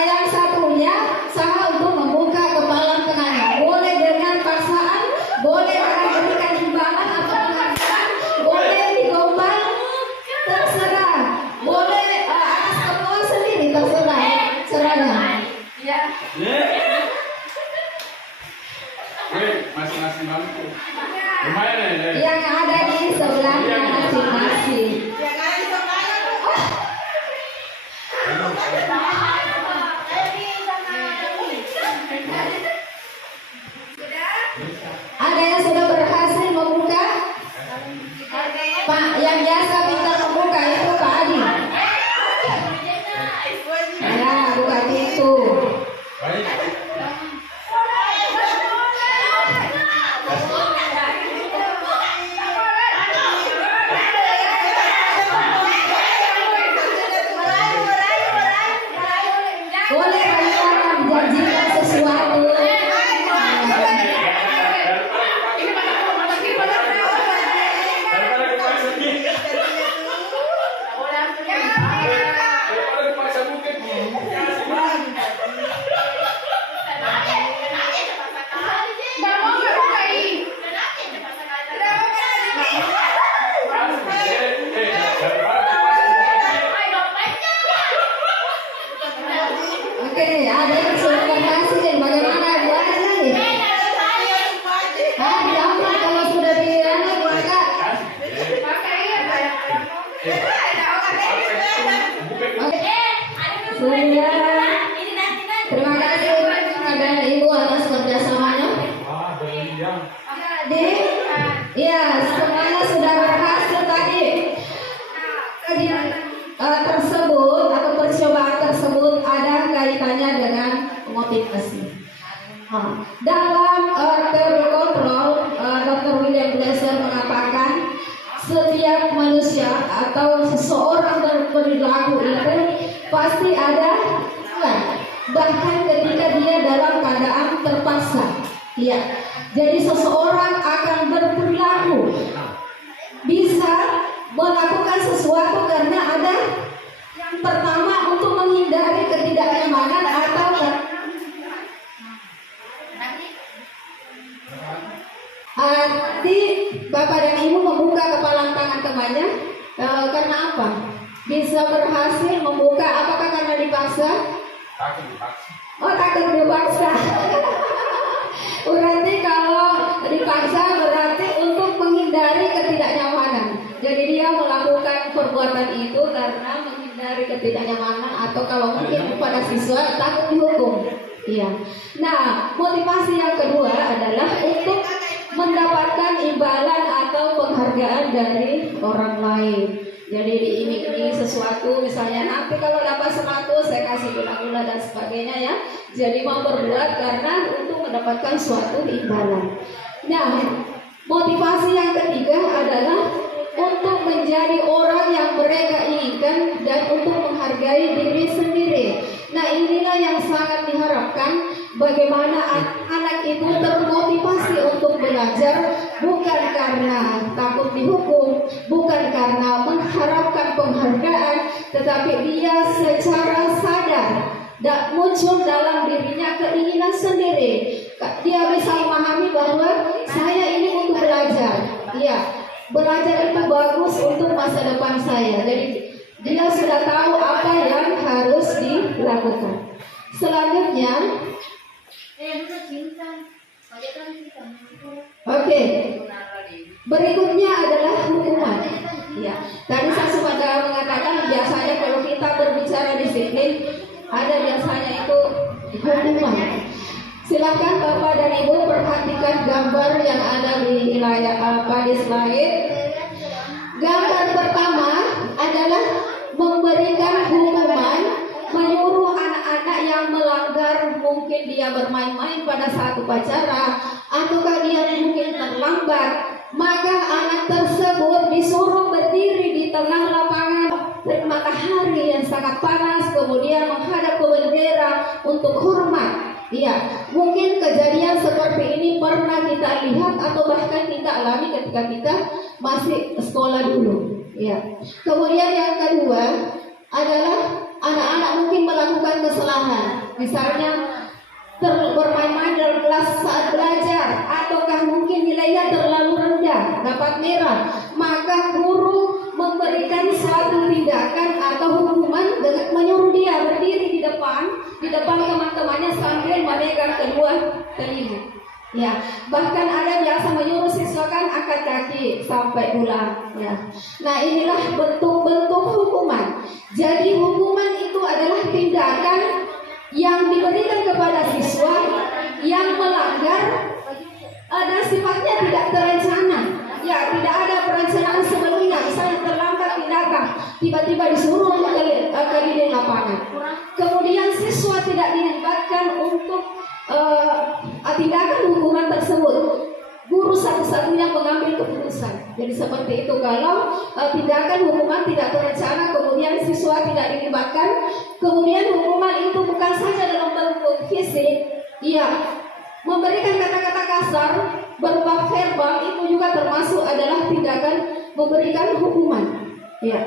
Yang satunya sama untuk membuka kepalan tengahnya. Boleh dengan paksaan, boleh dengan berikan imbalan atau penghargaan, boleh digombal, terserah. Boleh atas kemauan sendiri, terserah. Serahnya. Ya. Masing-masing bangku. Lumayan ya. Yang ada di sebelahnya masing-masing. Ada yang sudah berhasil membuka? Pak, yang biasa pintar membuka itu Pak Adi. Ya, buka pintu. Baik. Boleh rayuan menjanjikan sesuatu. Daripada dipaksa bukit. Oke, ada yang sudah berhasil. Bagaimana buatnya lagi? Gampang kalau sudah pilihan buka. Sudah. Terima kasih kepada Ibu atas kerjasamanya. Jadi, ya semuanya sudah berhasil tadi. Kajian tersebut atau percobaan tersebut ada kaitannya dengan motivasi. Dalam teori kontrol, Dr. William Glasser mengatakan setiap manusia atau seseorang berperilaku itu pasti ada salah, bahkan ketika dia dalam keadaan terpaksa. Ya, jadi seseorang akan berperilaku bisa melakukan sesuatu karena ada yang pertama untuk menghindari ketidaknyamanan atau nanti Bapak dan Ibu membuka kepalan tangan temannya karena apa? Bisa berhasil membuka, apakah karena dipaksa? Takut dipaksa. Oh, takut dipaksa. Berarti kalau dipaksa berarti untuk menghindari ketidaknyamanan. Jadi dia melakukan perbuatan itu karena menghindari ketidaknyamanan atau kalau mungkin kepada siswa takut dihukum. Iya. Nah, motivasi yang kedua adalah untuk mendapatkan imbalan atau penghargaan dari orang lain. Jadi diiming-imingi sesuatu, misalnya nanti kalau dapat 100 saya kasih gula-gula dan sebagainya ya. Jadi mau berbuat karena untuk mendapatkan suatu imbalan. Nah, motivasi yang ketiga adalah untuk menjadi orang yang mereka inginkan dan untuk menghargai diri sendiri. Nah, inilah yang sangat diharapkan, bagaimana anak itu termotivasi untuk belajar, bukan karena takut dihukum, bukan karena mengharapkan penghargaan, tetapi dia secara sadar dan muncul dalam dirinya keinginan sendiri. Dia bisa memahami bahwa saya ini untuk belajar. Ya, belajar itu bagus untuk masa depan saya. Jadi dia sudah tahu apa yang harus dilakukan. Selanjutnya, oke, berikutnya adalah hukuman. Ya, tadi saya sempat mengatakan biasanya kalau kita berbicara disiplin, ada biasanya itu hukuman. Silakan Bapak dan Ibu perhatikan gambar yang ada di layar di slide. Gambar pertama adalah memberikan hukuman, menyuruh anak-anak yang melanggar, mungkin dia bermain-main pada saat upacara, ataukah dia mungkin terlambat, maka anak tersebut disuruh berdiri di tengah lapangan matahari yang sangat panas, kemudian menghadap ke bendera untuk hormat. Iya, mungkin kejadian seperti ini pernah kita lihat atau bahkan kita alami ketika kita masih sekolah dulu. Ya. Kemudian yang kedua adalah anak-anak mungkin melakukan kesalahan, misalnya bermain-main dalam kelas saat belajar, ataukah mungkin nilainya terlalu rendah, dapat merah, maka guru memberikan suatu tindakan atau hukuman dengan menyuruh dia berdiri di depan teman-temannya sambil memegang kedua telinga. Ya, bahkan ada biasa menyuruh siswa kan angkat kaki sampai pulang. Ya. Nah, inilah bentuk-bentuk hukuman. Jadi hukuman itu adalah tindakan yang diberikan kepada siswa yang melanggar dan sifatnya tidak terencana. Ya, tidak ada perencanaan sebelumnya. Misalnya terlambat tindakan, tiba-tiba disuruh keliling lapangan. Kemudian siswa tidak dilibatkan untuk tindakan hukuman tersebut. Guru satu-satunya mengambil keputusan. Jadi seperti itu. Kalau tindakan hukuman tidak terencana, kemudian siswa tidak dilibatkan, kemudian hukuman itu bukan saja dalam bentuk fisik, iya, memberikan kata-kata kasar berupa verbal, itu juga termasuk adalah tindakan memberikan hukuman. Ya.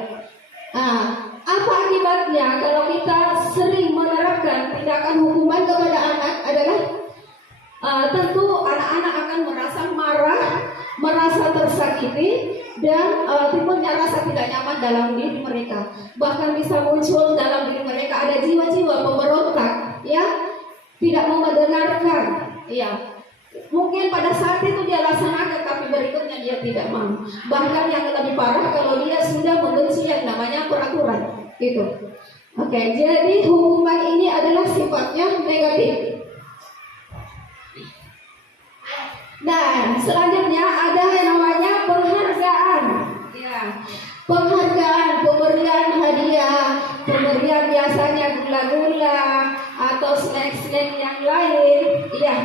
Nah, apa akibatnya kalau kita sering menerapkan tindakan hukuman kepada anak adalah tentu anak-anak akan merasa marah, merasa tersakiti, dan timbulnya rasa tidak nyaman dalam diri mereka. Bahkan bisa muncul dalam diri mereka ada jiwa-jiwa pemberontak, ya, tidak mau mendengarkan, ya. Mungkin pada saat itu dia laksanakan, tapi berikutnya dia tidak mau. Bahkan yang lebih parah kalau dia sudah membenci yang namanya peraturan, gitu. Oke, jadi hukuman ini adalah sifatnya negatif. Nah, selanjutnya ada yang namanya penghargaan. Ya, penghargaan, pemberian hadiah, pemberian biasanya gula-gula atau snack-snack yang lain. Ya.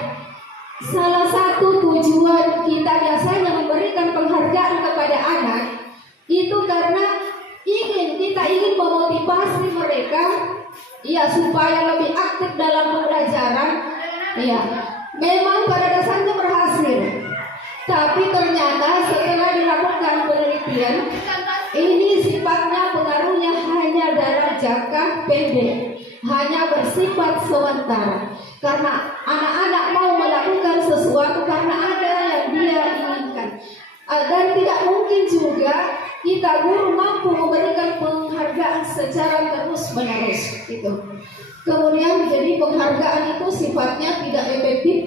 Salah satu tujuan kita biasanya memberikan penghargaan kepada anak itu karena kita ingin memotivasi mereka, ya, supaya lebih aktif dalam pembelajaran. Ya, memang pada dasarnya berhasil, tapi ternyata setelah dilakukan penelitian, ini sifatnya pengaruhnya hanya dalam jangka pendek, hanya bersifat sementara. Karena anak-anak mau melakukan sesuatu karena ada yang dia inginkan, dan tidak mungkin juga kita guru mampu memberikan penghargaan secara terus-menerus gitu. Kemudian jadi penghargaan itu sifatnya tidak efektif.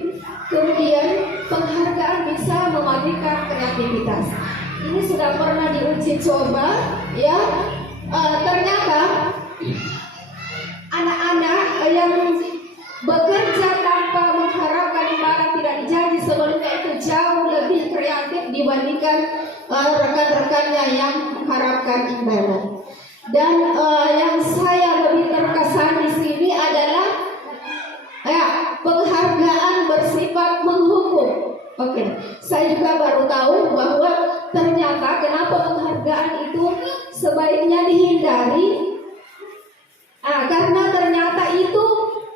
Kemudian penghargaan bisa mematikan kreativitas. Ini sudah pernah diuji coba, ya. Ternyata anak-anak yang bekerja tanpa mengharapkan imbalan tidak dijanji sebelumnya itu jauh lebih kreatif dibandingkan rekan-rekan bukannya yang mengharapkan imbalan. Dan yang saya lebih terkesan di sini adalah penghargaan bersifat menghukum. Oke, saya juga baru tahu bahwa ternyata kenapa penghargaan itu sebaiknya dihindari. Karena ternyata itu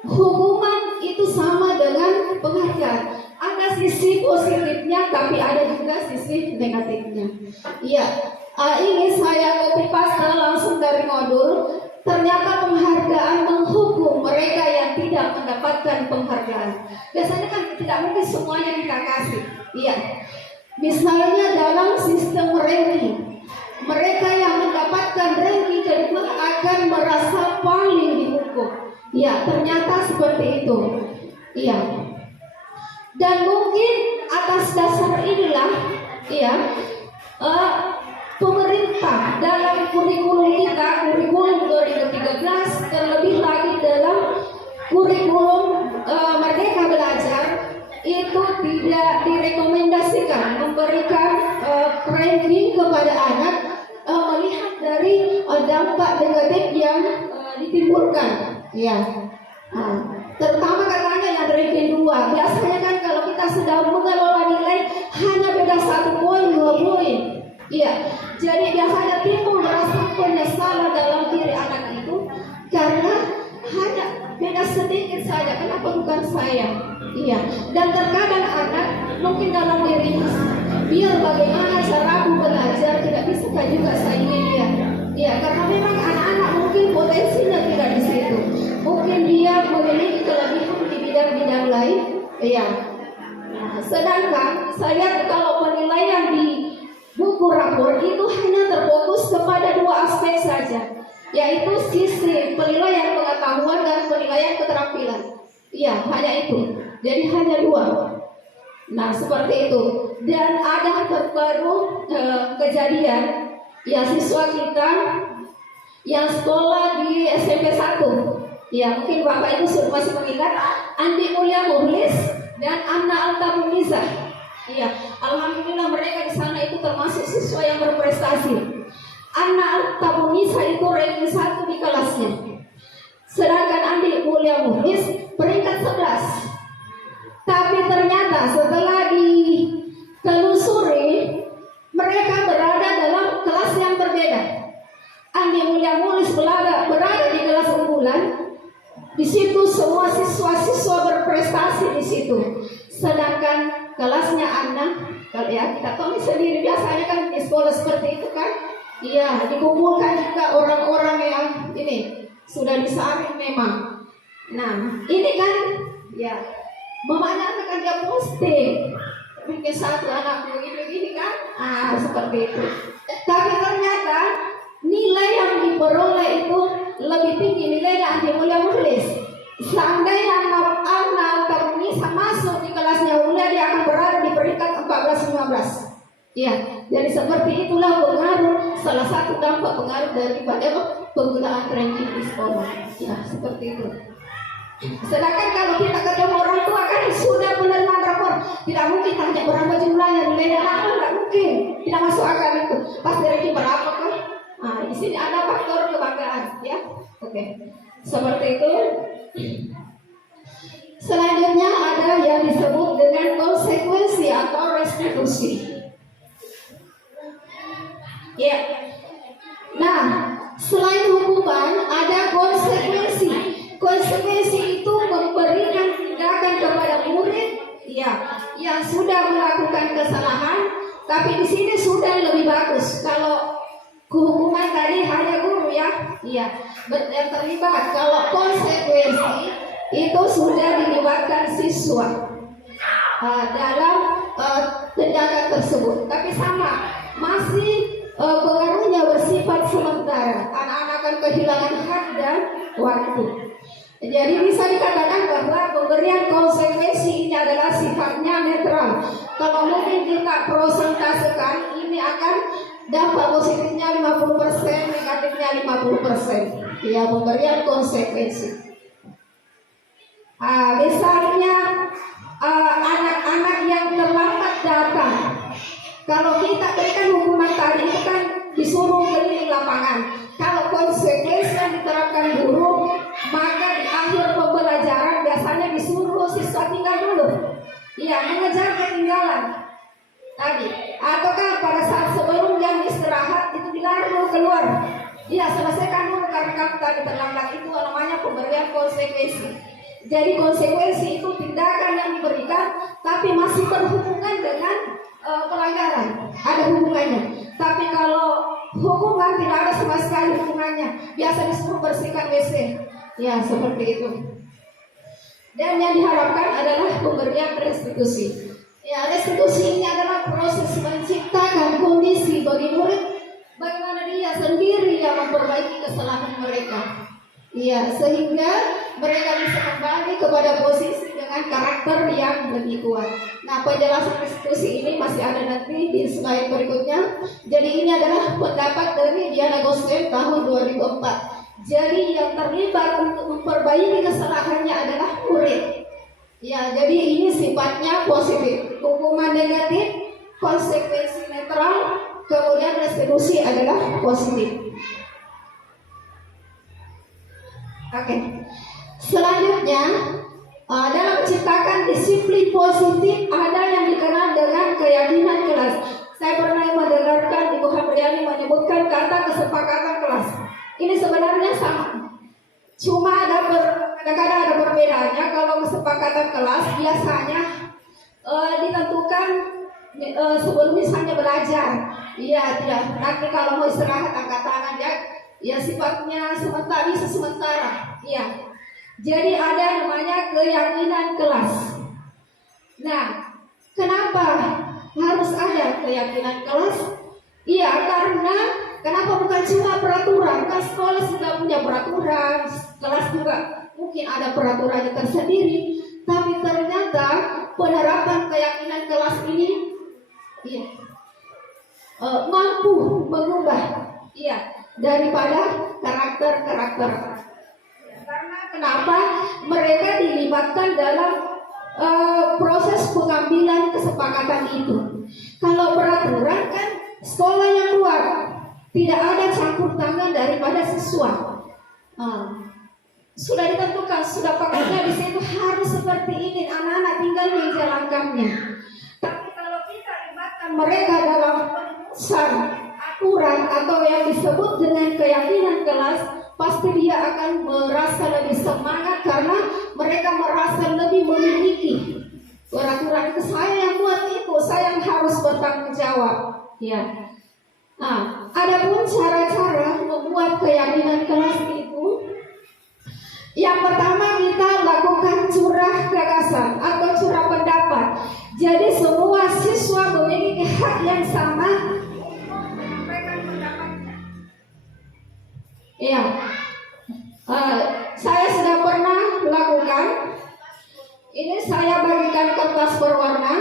hukuman itu sama dengan penghargaan. Ada sisi positifnya, tapi ada juga sisi negatifnya. Iya, ini saya copy paste langsung dari modul. Ternyata penghargaan menghukum mereka yang tidak mendapatkan penghargaan. Biasanya kan tidak mungkin semuanya kita kasih. Iya. Misalnya dalam sistem ranking, mereka yang mendapatkan ranking kedua akan merasa paling dihukum. Iya, ternyata seperti itu. Iya. Dan mungkin atas dasar inilah, pemerintah dalam kurikulum kita, kurikulum 2013, terlebih lagi dalam kurikulum Merdeka Belajar, itu tidak direkomendasikan memberikan ranking kepada anak melihat dari dampak negatif yang ditimbulkan. Terutama katanya yang ranking 2. Biasanya kan kalau kita sedang mengelola nilai hanya beda 1 poin, 2 poin. Jadi biasanya timbul rasa penyesalan dalam diri anak itu karena hanya beda sedikit saja. Kenapa bukan saya? Dan terkadang anak mungkin dalam dirinya, biar bagaimana cara aku belajar tidak bisa juga saingi dia. Karena memang anak-anak mungkin potensinya tidak di situ. Mungkin dia memiliki kelebihan di bidang-bidang lain. Sedangkan saya lihat kalau penilaian di buku rapor itu hanya terfokus kepada 2 aspek saja, yaitu sisi penilaian pengetahuan dan penilaian keterampilan. Hanya itu. Jadi hanya 2. Nah, seperti itu. Dan ada terbaru kejadian, siswa kita yang sekolah di SMP 1. Mungkin Bapak Ibu masih mengingat Andi Mulya Muhlis dan Anna Altamunisa. Alhamdulillah mereka di sana itu termasuk siswa yang berprestasi. Anna Altamunisa itu ranking 1 di kelasnya. Sedangkan Andi Mulya Muhlis peringkat 11. Tapi ternyata setelah ditelusuri mereka berada dalam kelas yang berbeda. Andi Mulya Muhlis berada di kelas unggulan. Di situ semua siswa-siswa berprestasi di situ. Sedangkan kelasnya Anna, kalau kita tahu sendiri biasanya kan di sekolah seperti itu kan, dikumpulkan juga orang-orang yang ini sudah disaring memang. Nah, ini kan mamanya akan dia posting, mungkin 1 anak begini kan, seperti itu. Tapi ternyata nilai yang diperoleh itu lebih tinggi nilainya Andi Mulya Muhlis. Seandainya Anna Altamunisa masuk di kelasnya Mulya, dia akan berada di peringkat 14-15. Jadi seperti itulah pengaruh, salah satu dampak pengaruh daripada penggunaan ranking di sekolah. Seperti itu. Sedangkan kalau kita ketemu orang tua kan sudah menerima rapor, tidak mungkin tanya berapa jumlahnya, nilainya apa, tidak mungkin, tidak masuk akal itu. Pasti ranking berapa kan? Di sini ada faktor kebanggaan, Oke. Seperti itu. Selanjutnya ada yang disebut dengan konsekuensi atau restitusi. Nah, selain hukuman ada konsekuensi. Konsekuensi itu memberikan tindakan kepada murid yang sudah melakukan kesalahan, tapi di sini sudah lebih bagus. Kalau hukuman tadi hanya guru yang terlibat. Kalau konsekuensi itu sudah dilibatkan siswa dalam tindakan tersebut. Tapi sama, masih pengaruhnya bersifat sementara. Anak-anak akan kehilangan hak dan waktu. Jadi bisa dikatakan bahwa pemberian konsekuensi ini adalah sifatnya netral. Kalau mungkin kita prosentasekan, ini akan dampak positifnya 50%, negatifnya 50%. Pemberian konsekuensi. Misalnya anak-anak yang terlambat datang, Kalau kita berikan hukuman tadi itu kan disuruh keliling lapangan. Kalau konsekuensi yang diterapkan guru, maka di akhir pembelajaran biasanya disuruh siswa tinggal dulu. Iya, mengejar ketinggalan tadi. Ataukah pada saat sebelum jam istirahat itu dilarang dulu keluar. Iya, selesaikan dulu karena kamu tadi terlambat. Itu namanya pemberian konsekuensi. Jadi konsekuensi itu tindakan yang diberikan, tapi masih berhubungan dengan pelanggaran, ada hubungannya. Tapi kalau hukuman tidak ada sama sekali hubungannya, biasa disuruh bersihkan WC, ya seperti itu. Dan yang diharapkan adalah pemberian restitusi. Ya, restitusi ini adalah proses menciptakan kondisi bagi murid bagaimana dia sendiri yang memperbaiki kesalahan mereka. Ya, sehingga mereka bisa kembali kepada posisi dengan karakter yang lebih kuat. Nah, penjelasan restitusi ini masih ada nanti di slide berikutnya. Jadi ini adalah pendapat dari Diana Goswell tahun 2004. Jadi yang terlibat untuk memperbaiki kesalahannya adalah murid. Ya, jadi ini sifatnya positif. Hukuman negatif, konsekuensi netral, kemudian restitusi adalah positif. Oke. Selanjutnya, dalam menciptakan disiplin positif ada yang dikenal dengan keyakinan kelas. Saya pernah mendengarkan Ibu Hamriani menyebutkan kata kesepakatan kelas. Ini sebenarnya sama. Cuma kadang-kadang ada perbedaannya. Kalau kesepakatan kelas biasanya ditentukan sebelum misalnya belajar. Iya, tidak. Nanti kalau mau istirahat angkat tangan ya sifatnya sementara, bisa sementara. Iya. Jadi ada namanya keyakinan kelas. Nah, kenapa harus ada keyakinan kelas? Iya, karena kenapa bukan cuma peraturan? Kan sekolah sudah punya peraturan, kelas juga mungkin ada peraturannya tersendiri. Tapi ternyata penerapan keyakinan kelas ini mampu mengubah daripada karakter-karakter. Karena kenapa mereka dilibatkan dalam proses pengambilan kesepakatan itu. Kalau peraturan kan sekolah yang kuat, tidak ada campur tangan daripada siswa. Sudah ditentukan, sudah paketnya di situ harus seperti ini, anak-anak tinggal menjalankannya. Tapi kalau kita libatkan mereka dalam aturan atau yang disebut dengan keyakinan kelas, pasti dia akan merasa lebih semangat karena mereka merasa lebih memiliki peraturan. Saya yang buat itu, saya yang harus bertanggung jawab. Ya. Nah, adapun cara-cara membuat keyakinan kelas itu, yang pertama kita lakukan curah gagasan atau curah pendapat. Jadi semua siswa memiliki hak yang sama menyampaikan pendapatnya. Iya, saya sudah pernah lakukan. Ini saya bagikan kertas berwarna.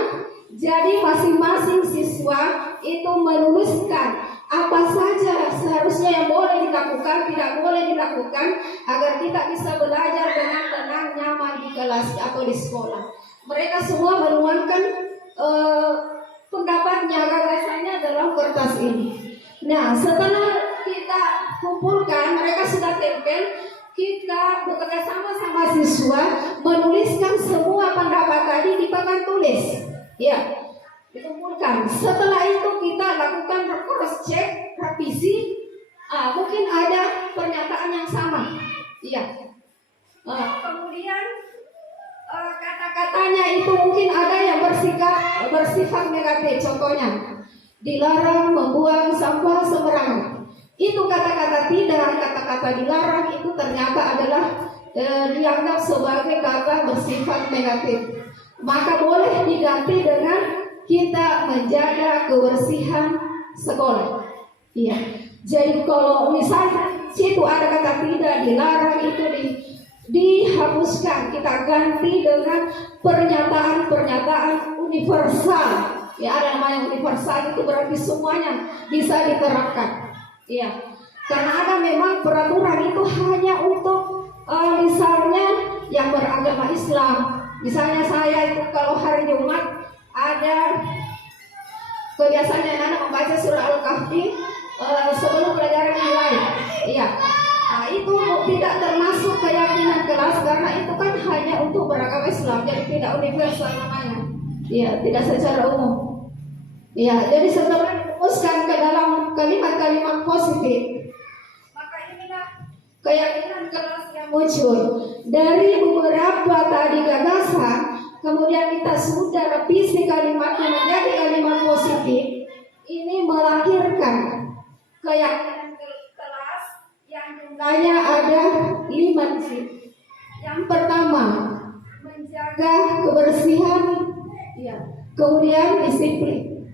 Jadi masing-masing siswa itu menuliskan apa saja seharusnya yang boleh dilakukan, tidak boleh dilakukan, agar kita bisa belajar dengan tenang, nyaman di kelas atau di sekolah. Mereka semua menuangkan pendapatnya, gagasannya dalam kertas ini. Nah, setelah kita kumpulkan, mereka sudah tempel, kita bekerja sama siswa menuliskan semua pendapat tadi di papan tulis. Ya, dikumpulkan. Setelah itu kita lakukan cross check, revisi. Mungkin ada pernyataan yang sama. Iya. Kemudian kata-katanya itu mungkin ada yang bersifat negatif. Contohnya, dilarang membuang sampah sembarangan. Itu kata-kata tidak, kata-kata dilarang itu ternyata adalah dianggap sebagai kata bersifat negatif. Maka boleh diganti dengan kita menjaga kebersihan sekolah. Iya. Jadi kalau misalnya situ ada kata tidak, dilarang, itu dihapuskan. Kita ganti dengan pernyataan universal. Ya, ada namanya universal, itu berarti semuanya bisa diterapkan. Iya. Karena ada memang peraturan itu hanya untuk misalnya yang beragama Islam. Misalnya saya itu kalau hari Jumat ada kebiasaan anak membaca surah Al-Kahfi sebelum pelajaran nilai. Iya. Nah, itu tidak termasuk keyakinan kelas karena itu kan hanya untuk beragama Islam, jadi tidak universal namanya. Iya, tidak secara umum. Iya, jadi setelah dirumuskan ke dalam kalimat-kalimat positif, maka inilah keyakinan kelas yang muncul dari beberapa tadi gagasan. Kemudian kita sudah revisi kalimatnya menjadi kalimat positif. Ini melahirkan keyakinan kelas yang jumlahnya ada 5 di sini. Yang pertama, menjaga kebersihan, ya. Kemudian disiplin,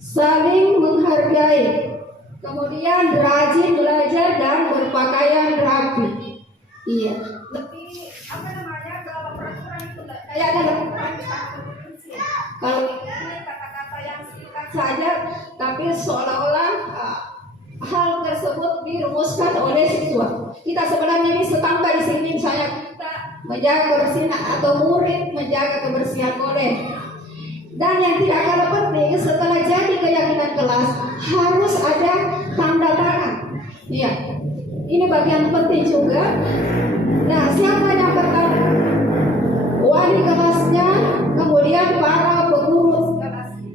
saling menghargai, kemudian rajin belajar dan berpakaian rapi. Iya. Lebih apa namanya, kalau peraturan itu kayak ada lembaran. Kalau ini kata-kata yang singkat saja, tapi seolah-olah hal tersebut dirumuskan oleh siswa. Kita sebenarnya ini setangga di sini, misalnya kita menjaga kebersihan atau murid menjaga kebersihan oleh. Dan yang tidak kalah penting, setelah jadi keyakinan kelas harus ada tanda tangan. Iya, ini bagian penting juga. Nah, siapa yang pertama? Wali kelasnya, kemudian para pengurus kelasnya.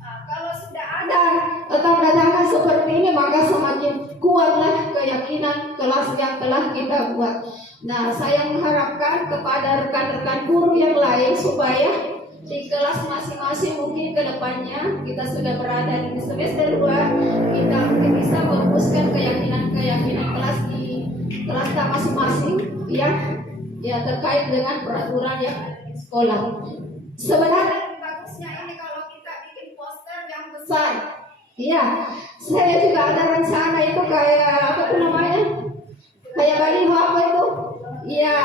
Nah, kalau sudah ada tanda tangan seperti ini, maka semakin kuatlah keyakinan kelas yang telah kita buat. Nah, saya mengharapkan kepada rekan-rekan guru yang lain supaya di kelas masing-masing mungkin ke depannya kita sudah berada di semester 2, kita mungkin bisa merumuskan keyakinan kelas di kelas kita masing-masing ya terkait dengan peraturan yang ada di sekolah. Sebenarnya bagusnya ini kalau kita bikin poster yang besar. Iya, saya juga ada rencana itu kayak apa tuh namanya? Kayak baliho apa itu? Iya.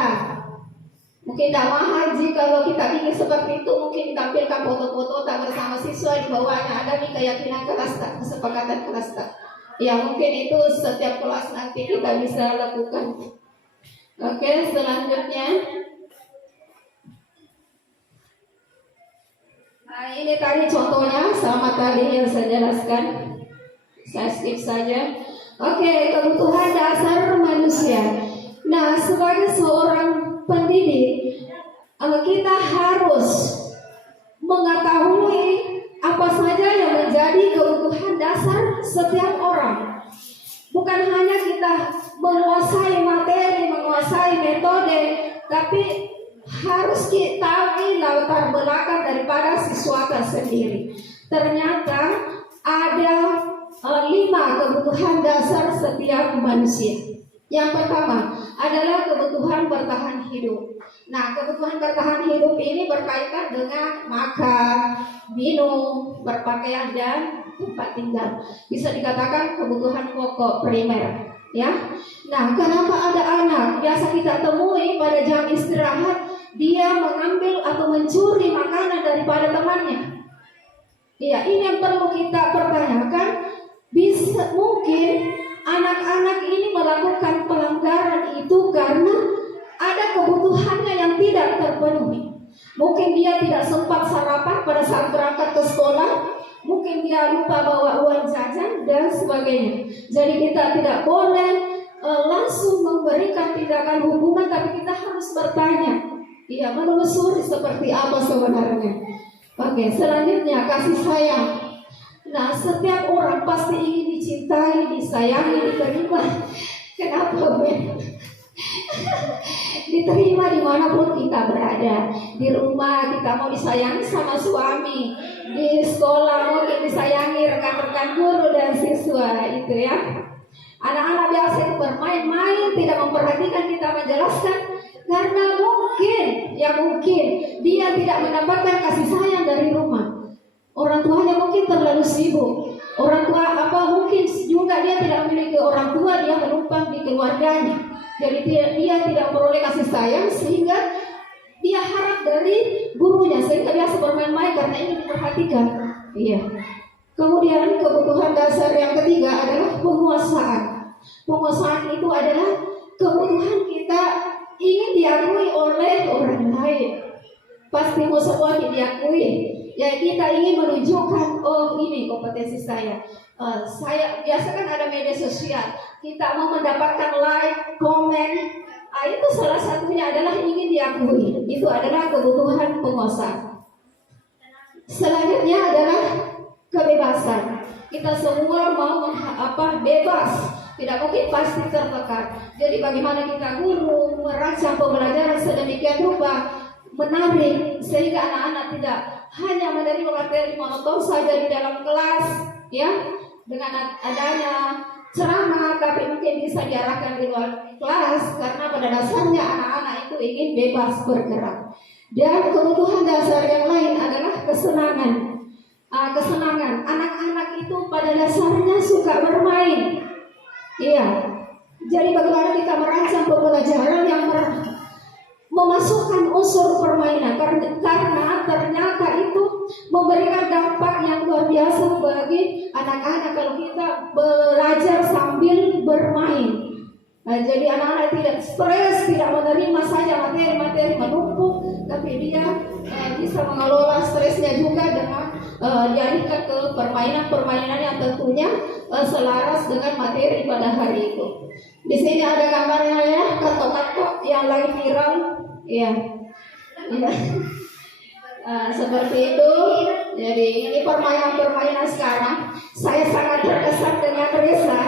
Mungkin tidak mahal jika kalau kita bikin seperti itu, mungkin ditampilkan foto-foto tak bersama siswa di bawahnya ada nih keyakinan kelas tak, kesepakatan kelas tak. Ya mungkin itu setiap kelas nanti kita bisa lakukan. Oke, selanjutnya. Nah ini tadi contohnya sama tadi yang saya jelaskan. Saya skip saja. Oke, kebutuhan dasar manusia. Nah sebagai seorang pendidik, kita harus mengetahui apa saja yang menjadi kebutuhan dasar setiap orang. Bukan hanya kita menguasai materi, menguasai metode, tapi harus kita tahu latar belakang daripada siswa sendiri. Ternyata ada 5 kebutuhan dasar setiap manusia. Yang pertama adalah kebutuhan bertahan hidup. Nah, kebutuhan bertahan hidup ini berkaitan dengan makan, minum, berpakaian, dan tempat tinggal. Bisa dikatakan kebutuhan pokok primer. Ya. Nah, kenapa ada anak biasa kita temui pada jam istirahat dia mengambil atau mencuri makanan daripada temannya? Ya, ini yang perlu kita pertanyakan. Bisa mungkin anak-anak ini melakukan pelanggaran itu karena ada kebutuhannya yang tidak terpenuhi. Mungkin dia tidak sempat sarapan pada saat berangkat ke sekolah, mungkin dia lupa bawa uang jajan dan sebagainya. Jadi kita tidak boleh langsung memberikan tindakan hukuman, tapi kita harus bertanya, menelusuri seperti apa sebenarnya. Oke, selanjutnya kasih sayang. Nah, setiap orang pasti ingin dicintai, disayangi, diterima. Kenapa, Ben? Diterima dimanapun kita berada. Di rumah kita mau disayangi sama suami, di sekolah mau disayangi rekan-rekan guru dan siswa, itu ya. Anak-anak biasa itu bermain-main, tidak memperhatikan kita menjelaskan, karena mungkin dia tidak mendapatkan kasih sayang dari rumah. Orang tuanya mungkin terlalu sibuk. Orang tua mungkin juga dia tidak memiliki orang tua, dia menumpang di keluarganya. Jadi dia tidak memperoleh kasih sayang sehingga dia harap dari gurunya, sehingga dia bermain-main karena ingin diperhatikan. Iya. Kemudian kebutuhan dasar yang ketiga adalah penguasaan. Penguasaan itu adalah kebutuhan kita ingin diakui oleh orang lain. pasti mau semua diakui. Ya kita ingin menunjukkan, oh ini kompetensi saya. Saya biasa kan ada media sosial, kita mau mendapatkan like, komen. Itu salah satunya adalah ingin diakui. Itu adalah kebutuhan penguasa. Selanjutnya adalah kebebasan. Kita semua mau bebas, tidak mungkin pasti tertekan. Jadi bagaimana kita guru merancang pembelajaran sedemikian rupa, menarik sehingga anak-anak tidak hanya menerima materi monoton saja di dalam kelas, ya, dengan adanya ceramah, tapi mungkin bisa diarahkan di luar kelas, karena pada dasarnya anak-anak itu ingin bebas bergerak. Dan kebutuhan dasar yang lain adalah kesenangan. Kesenangan. Anak-anak itu pada dasarnya suka bermain. Iya. Jadi bagaimana kita merancang pembelajaran yang memasukkan unsur permainan, karena ternyata itu memberikan dampak yang luar biasa bagi anak-anak kalau kita belajar sambil bermain. Jadi anak-anak tidak stres, tidak menerima saja materi-materi menumpuk, tapi dia bisa mengelola stresnya juga dengan dialihkan ke permainan-permainan yang tentunya selaras dengan materi pada hari itu. Di sini ada gambarnya ya, kartu-kartu yang lagi viral, ya. Seperti itu. Jadi ini permainan-permainan sekarang. Saya sangat terkesan dengan Reza.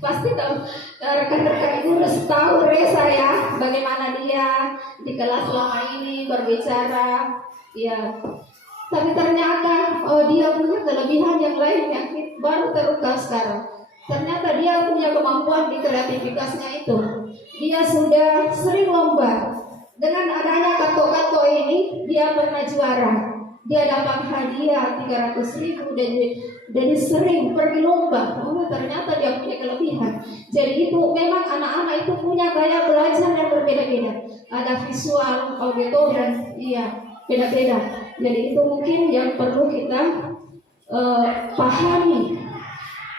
Pasti tahu rekan-rekan ibu harus tahu Reza ya, bagaimana dia di kelas selama ini berbicara, ya. Tapi ternyata dia punya kelebihan yang lain yang baru terungkap sekarang. Ternyata dia punya kemampuan di kreativitasnya itu. Dia sudah sering lomba. Dengan adanya kartu-kartu ini, dia pernah juara. Dia dapat hadiah 300.000 dan sering pergi lomba. Ternyata dia punya kelebihan. Jadi itu memang anak-anak itu punya gaya belajar yang berbeda-beda. Ada visual, audio dan beda-beda. Jadi itu mungkin yang perlu kita pahami.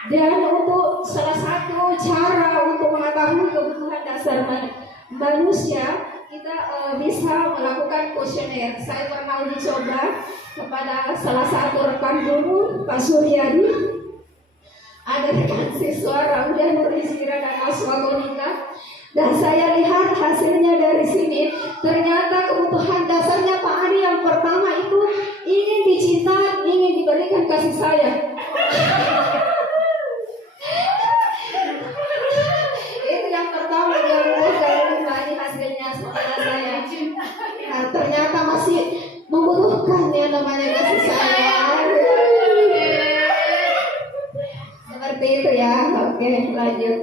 Dan untuk salah satu cara untuk mengetahui kebutuhan dasar manusia, kita bisa melakukan kuesioner. Saya pernah uji coba kepada salah satu rekan guru, Pak Suryadi. Ada rekan siswa Raudah Nurizira dan Aswagonika. Dan saya lihat hasilnya dari sini. Ternyata kebutuhan dasarnya Pak Ari yang pertama itu ingin dicinta, ingin diberikan kasih sayang. Itu yang pertama dia dari hasilnya sekolah saya. Nah, ternyata masih membutuhkan yang namanya kasih sayang. Seperti itu ya. Oke, lanjut.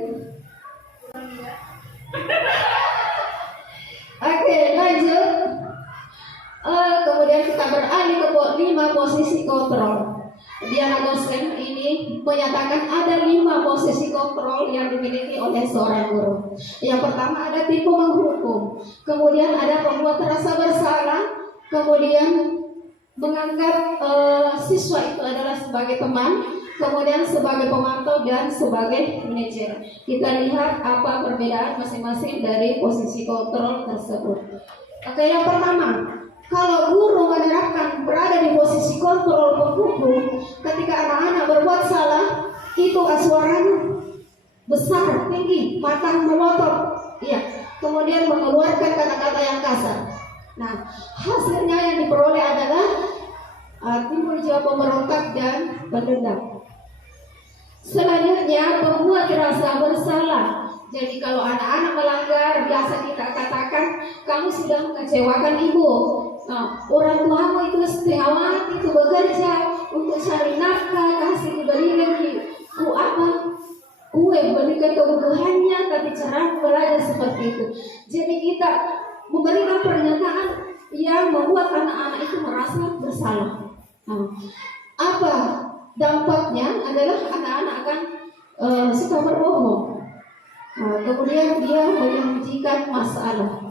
Oke, lanjut. Kemudian kita beralih ke 5 posisi kontrol. Diana Gosling ini menyatakan ada 5 posisi kontrol yang dimiliki oleh seorang guru. Yang pertama ada tipe menghukum, kemudian ada membuat rasa bersalah, kemudian menganggap siswa itu adalah sebagai teman, kemudian sebagai pemantau dan sebagai manajer. Kita lihat apa perbedaan masing-masing dari posisi kontrol tersebut. Oke, yang pertama, kalau guru menerapkan berada di posisi kontrol menghukum, ketika anak-anak berbuat salah, itu suaranya besar, tinggi, patah, melotot, kemudian mengeluarkan kata-kata yang kasar. Nah, hasilnya yang diperoleh adalah timbul jiwa pemberontak dan pendendam. Selanjutnya, membuat rasa bersalah. Jadi kalau anak-anak melanggar, biasa kita katakan, kamu sudah mengecewakan ibu. Orang tuamu itu setengah mati itu bekerja untuk cari nafkah, kasih dibelikan kue, belikan kebutuhannya, tapi cara belajar seperti itu. Jadi kita memberikan pernyataan yang membuat anak-anak itu merasa bersalah. Apa dampaknya adalah anak-anak akan suka berbohong. Kemudian dia menyembunyikan masalah.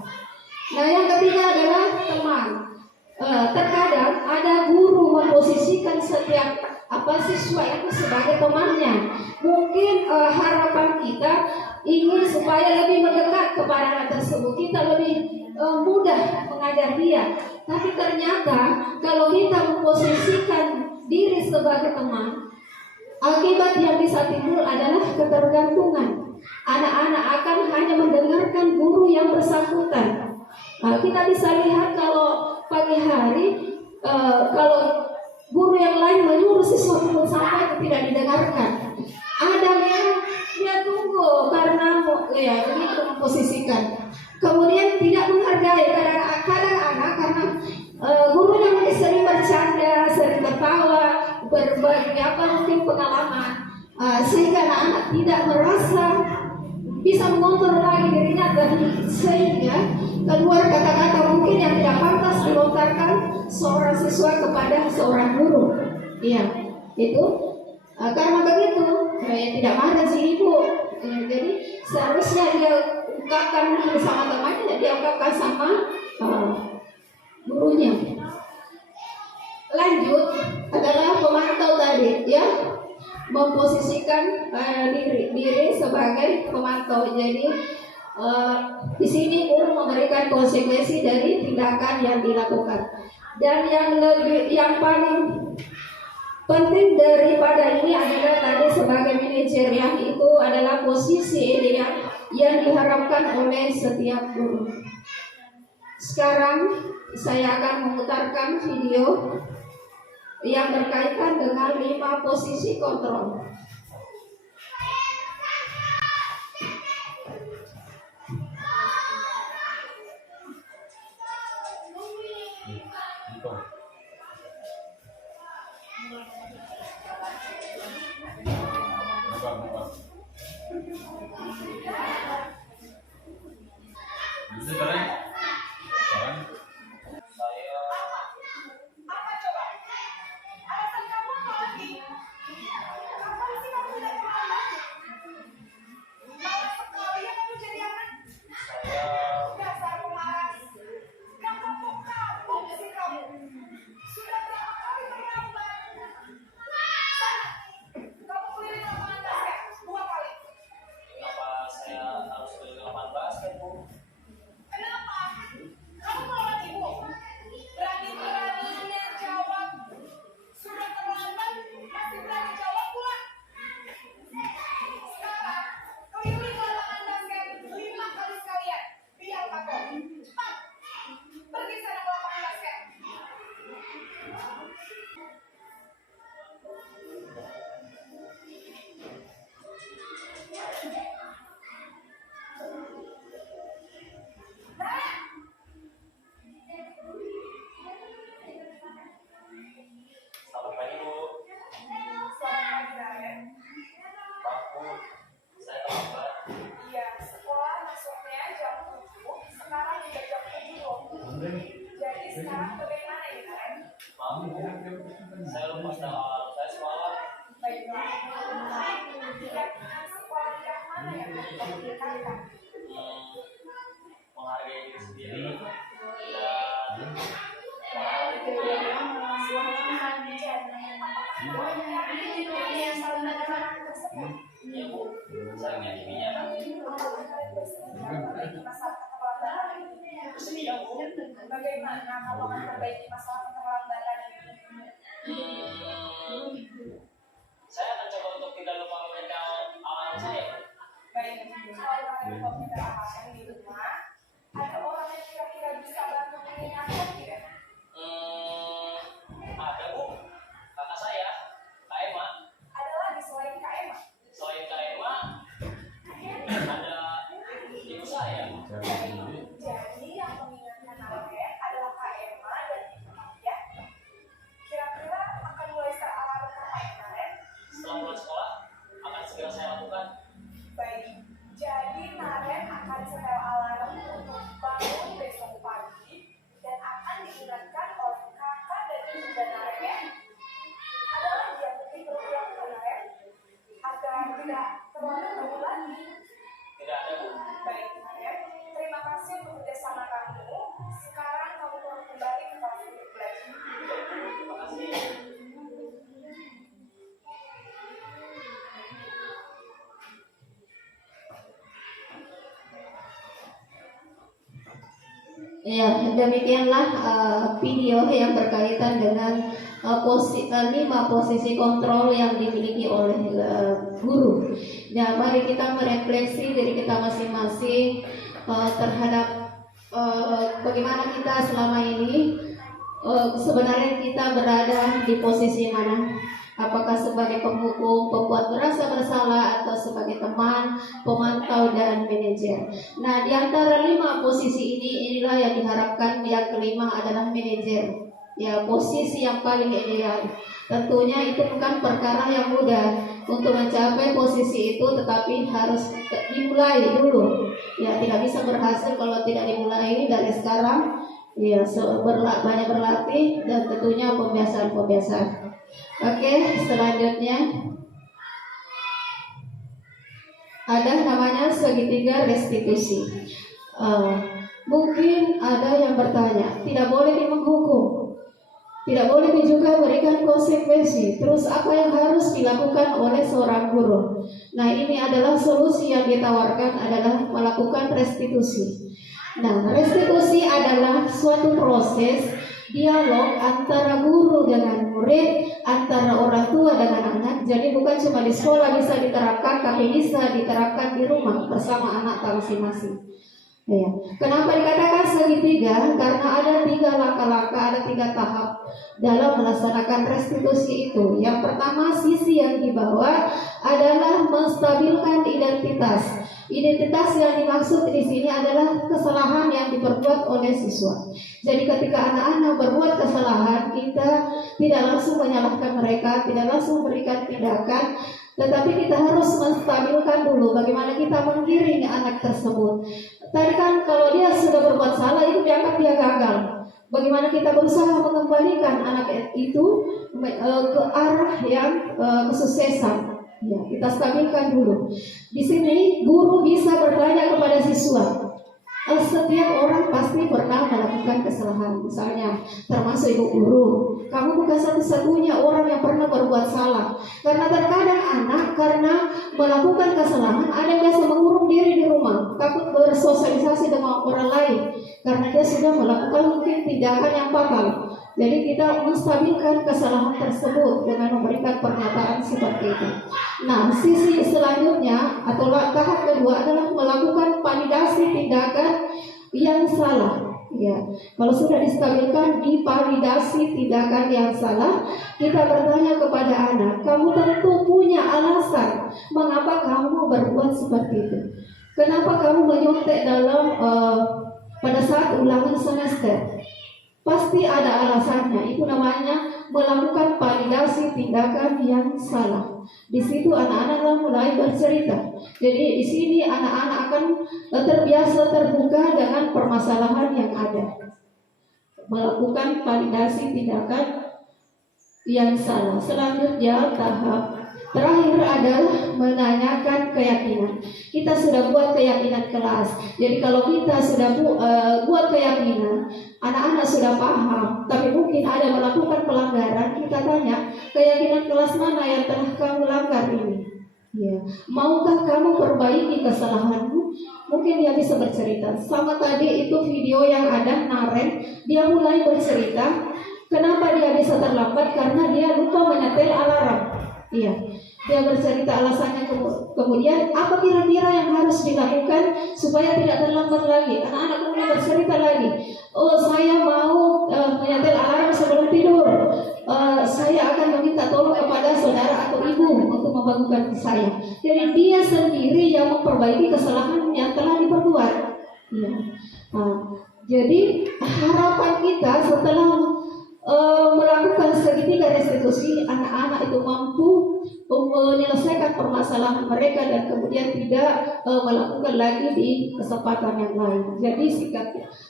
Nah, yang ketiga adalah teman. Terkadang ada guru memposisikan setiap siswa itu sebagai temannya. Mungkin harapan kita ingin supaya lebih mendekat kepada anak tersebut, kita lebih mudah mengajar dia. Tapi ternyata kalau kita memposisikan diri sebagai teman, akibat yang bisa timbul adalah ketergantungan. Anak-anak akan hanya mendengarkan guru yang bersangkutan. Kita bisa lihat kalau pagi hari, kalau guru yang lain menyuruh siswa untuk sampai tidak didengarkan. Ada yang dia tunggu karena ya begitu memposisikan. Kemudian tidak menghargai kadang-kadang anak karena gurunya mungkin sering bercanda, sering tertawa, berbagi mungkin pengalaman, sehingga anak-anak tidak merasa bisa mengontrol lagi dirinya, dan sehingga keluar kata-kata mungkin yang tidak pantas dilontarkan seorang siswa kepada seorang guru. Iya, itu karena begitu tidak marah si ibu. Jadi seharusnya dia ungkapkan bersama temannya, dia ungkapkan sama gurunya. Lanjut adalah pemantau tadi, ya, memposisikan diri sebagai pemantau. Jadi di sini guru memberikan konsekuensi dari tindakan yang dilakukan. Dan yang paling penting daripada ini adalah tadi sebagai manajer, yang itu adalah posisi ideal yang diharapkan oleh setiap guru. Sekarang saya akan memutarkan video yang berkaitan dengan 5 posisi kontrol. Saya lupa sekolah saya sekolah. Menghargai diri sendiri dan bagaimana kalau memperbaiki masalah keterlambatan ini? Saya akan coba untuk tidak lupa memberikan alarm saya. Baik, kalau lupa memberikan di rumah, ada orang yang kira-kira bisa bantu mengingatkan tidak? Ada Bu, kakak saya, Kak Emma. Ada lagi selain Kak Emma? Selain Kak Emma, ada ibu saya. Jadi yang mengingatkan Alek adalah Kak Emma dan Ya, demikianlah video yang berkaitan dengan 5 posisi kontrol yang dimiliki oleh guru. Nah, mari kita merefleksi diri kita masing-masing terhadap bagaimana kita selama ini sebenarnya kita berada di posisi mana. Apakah sebagai penghukum, pembuat merasa bersalah, atau sebagai teman, pemantau, dan manajer. Nah, di antara 5 posisi inilah yang diharapkan yang kelima adalah manajer. Ya, posisi yang paling ideal. Tentunya itu bukan perkara yang mudah untuk mencapai posisi itu, tetapi harus dimulai dulu. Ya, tidak bisa berhasil kalau tidak dimulai dari sekarang. Ya, banyak berlatih dan tentunya pembiasaan. Oke, selanjutnya ada namanya segitiga restitusi. Mungkin ada yang bertanya, tidak boleh menghukum, tidak boleh juga berikan konsekuensi. Terus apa yang harus dilakukan oleh seorang guru? Nah, ini adalah solusi yang ditawarkan adalah melakukan restitusi. Nah, restitusi adalah suatu proses dialog antara guru dengan murid, antara orang tua dengan anak. Jadi bukan cuma di sekolah bisa diterapkan, tapi bisa diterapkan di rumah bersama anak masing-masing. Ya. Kenapa dikatakan segitiga? Karena ada 3 langkah-langkah, ada 3 tahap dalam melaksanakan restitusi itu. Yang pertama, sisi yang dibawa adalah menstabilkan identitas. Identitas yang dimaksud di sini adalah kesalahan yang diperbuat oleh siswa. Jadi ketika anak-anak berbuat kesalahan, kita tidak langsung menyalahkan mereka, tidak langsung memberikan tindakan, tetapi kita harus menstabilkan dulu bagaimana kita menggiring anak tersebut. Tadi kan kalau dia sudah berbuat salah itu dianggap dia gagal. Bagaimana kita berusaha mengembalikan anak itu ke arah yang kesuksesan. Ya, kita stabilkan dulu. Di sini guru bisa bertanya kepada siswa. Setiap orang pasti pernah melakukan kesalahan. Misalnya, termasuk ibu guru. Kamu bukan satu-satunya orang yang pernah berbuat salah. Karena terkadang anak karena melakukan kesalahan, ada yang biasa mengurung diri di rumah, takut bersosialisasi dengan orang lain. Karena dia sudah melakukan mungkin tindakan yang fatal. Jadi kita menstabilkan kesalahan tersebut dengan memberikan pernyataan seperti itu. Nah, sisi selanjutnya atau tahap kedua adalah melakukan validasi tindakan yang salah. Ya, kalau sudah distabilkan, divalidasi tindakan yang salah, kita bertanya kepada anak, kamu tentu punya alasan mengapa kamu berbuat seperti itu. Kenapa kamu menyontek dalam pada saat ulangan semester? Pasti ada alasannya. Itu namanya melakukan validasi tindakan yang salah. Di situ anak-anak mulai bercerita. Jadi di sini anak-anak akan terbiasa terbuka dengan permasalahan yang ada. Melakukan validasi tindakan yang salah. Selanjutnya tahap terakhir adalah menanyakan keyakinan. Kita sudah buat keyakinan kelas. Jadi kalau kita sudah buat keyakinan, anak-anak sudah paham, tapi mungkin ada melakukan pelanggaran, kita tanya, keyakinan kelas mana yang telah kamu langgar ini? Ya. Maukah kamu perbaiki kesalahanmu? Mungkin dia bisa bercerita. Sama tadi itu video yang ada Naren, dia mulai bercerita. Kenapa dia bisa terlambat? Karena dia lupa menyetel alarm. Iya, dia bercerita alasannya. Kemudian apa kira-kira yang harus dilakukan supaya tidak terlambat lagi? Anak-anak kemudian bercerita lagi. Oh, saya mau menyetel alarm sebelum tidur. Saya akan meminta tolong kepada saudara atau ibu untuk membangunkan saya. Jadi dia sendiri yang memperbaiki kesalahan yang telah diperbuat. Ya. Jadi harapan kita setelah melakukan segitiga restitusi, anak-anak itu mampu menyelesaikan permasalahan mereka dan kemudian tidak melakukan lagi di kesempatan yang lain. Jadi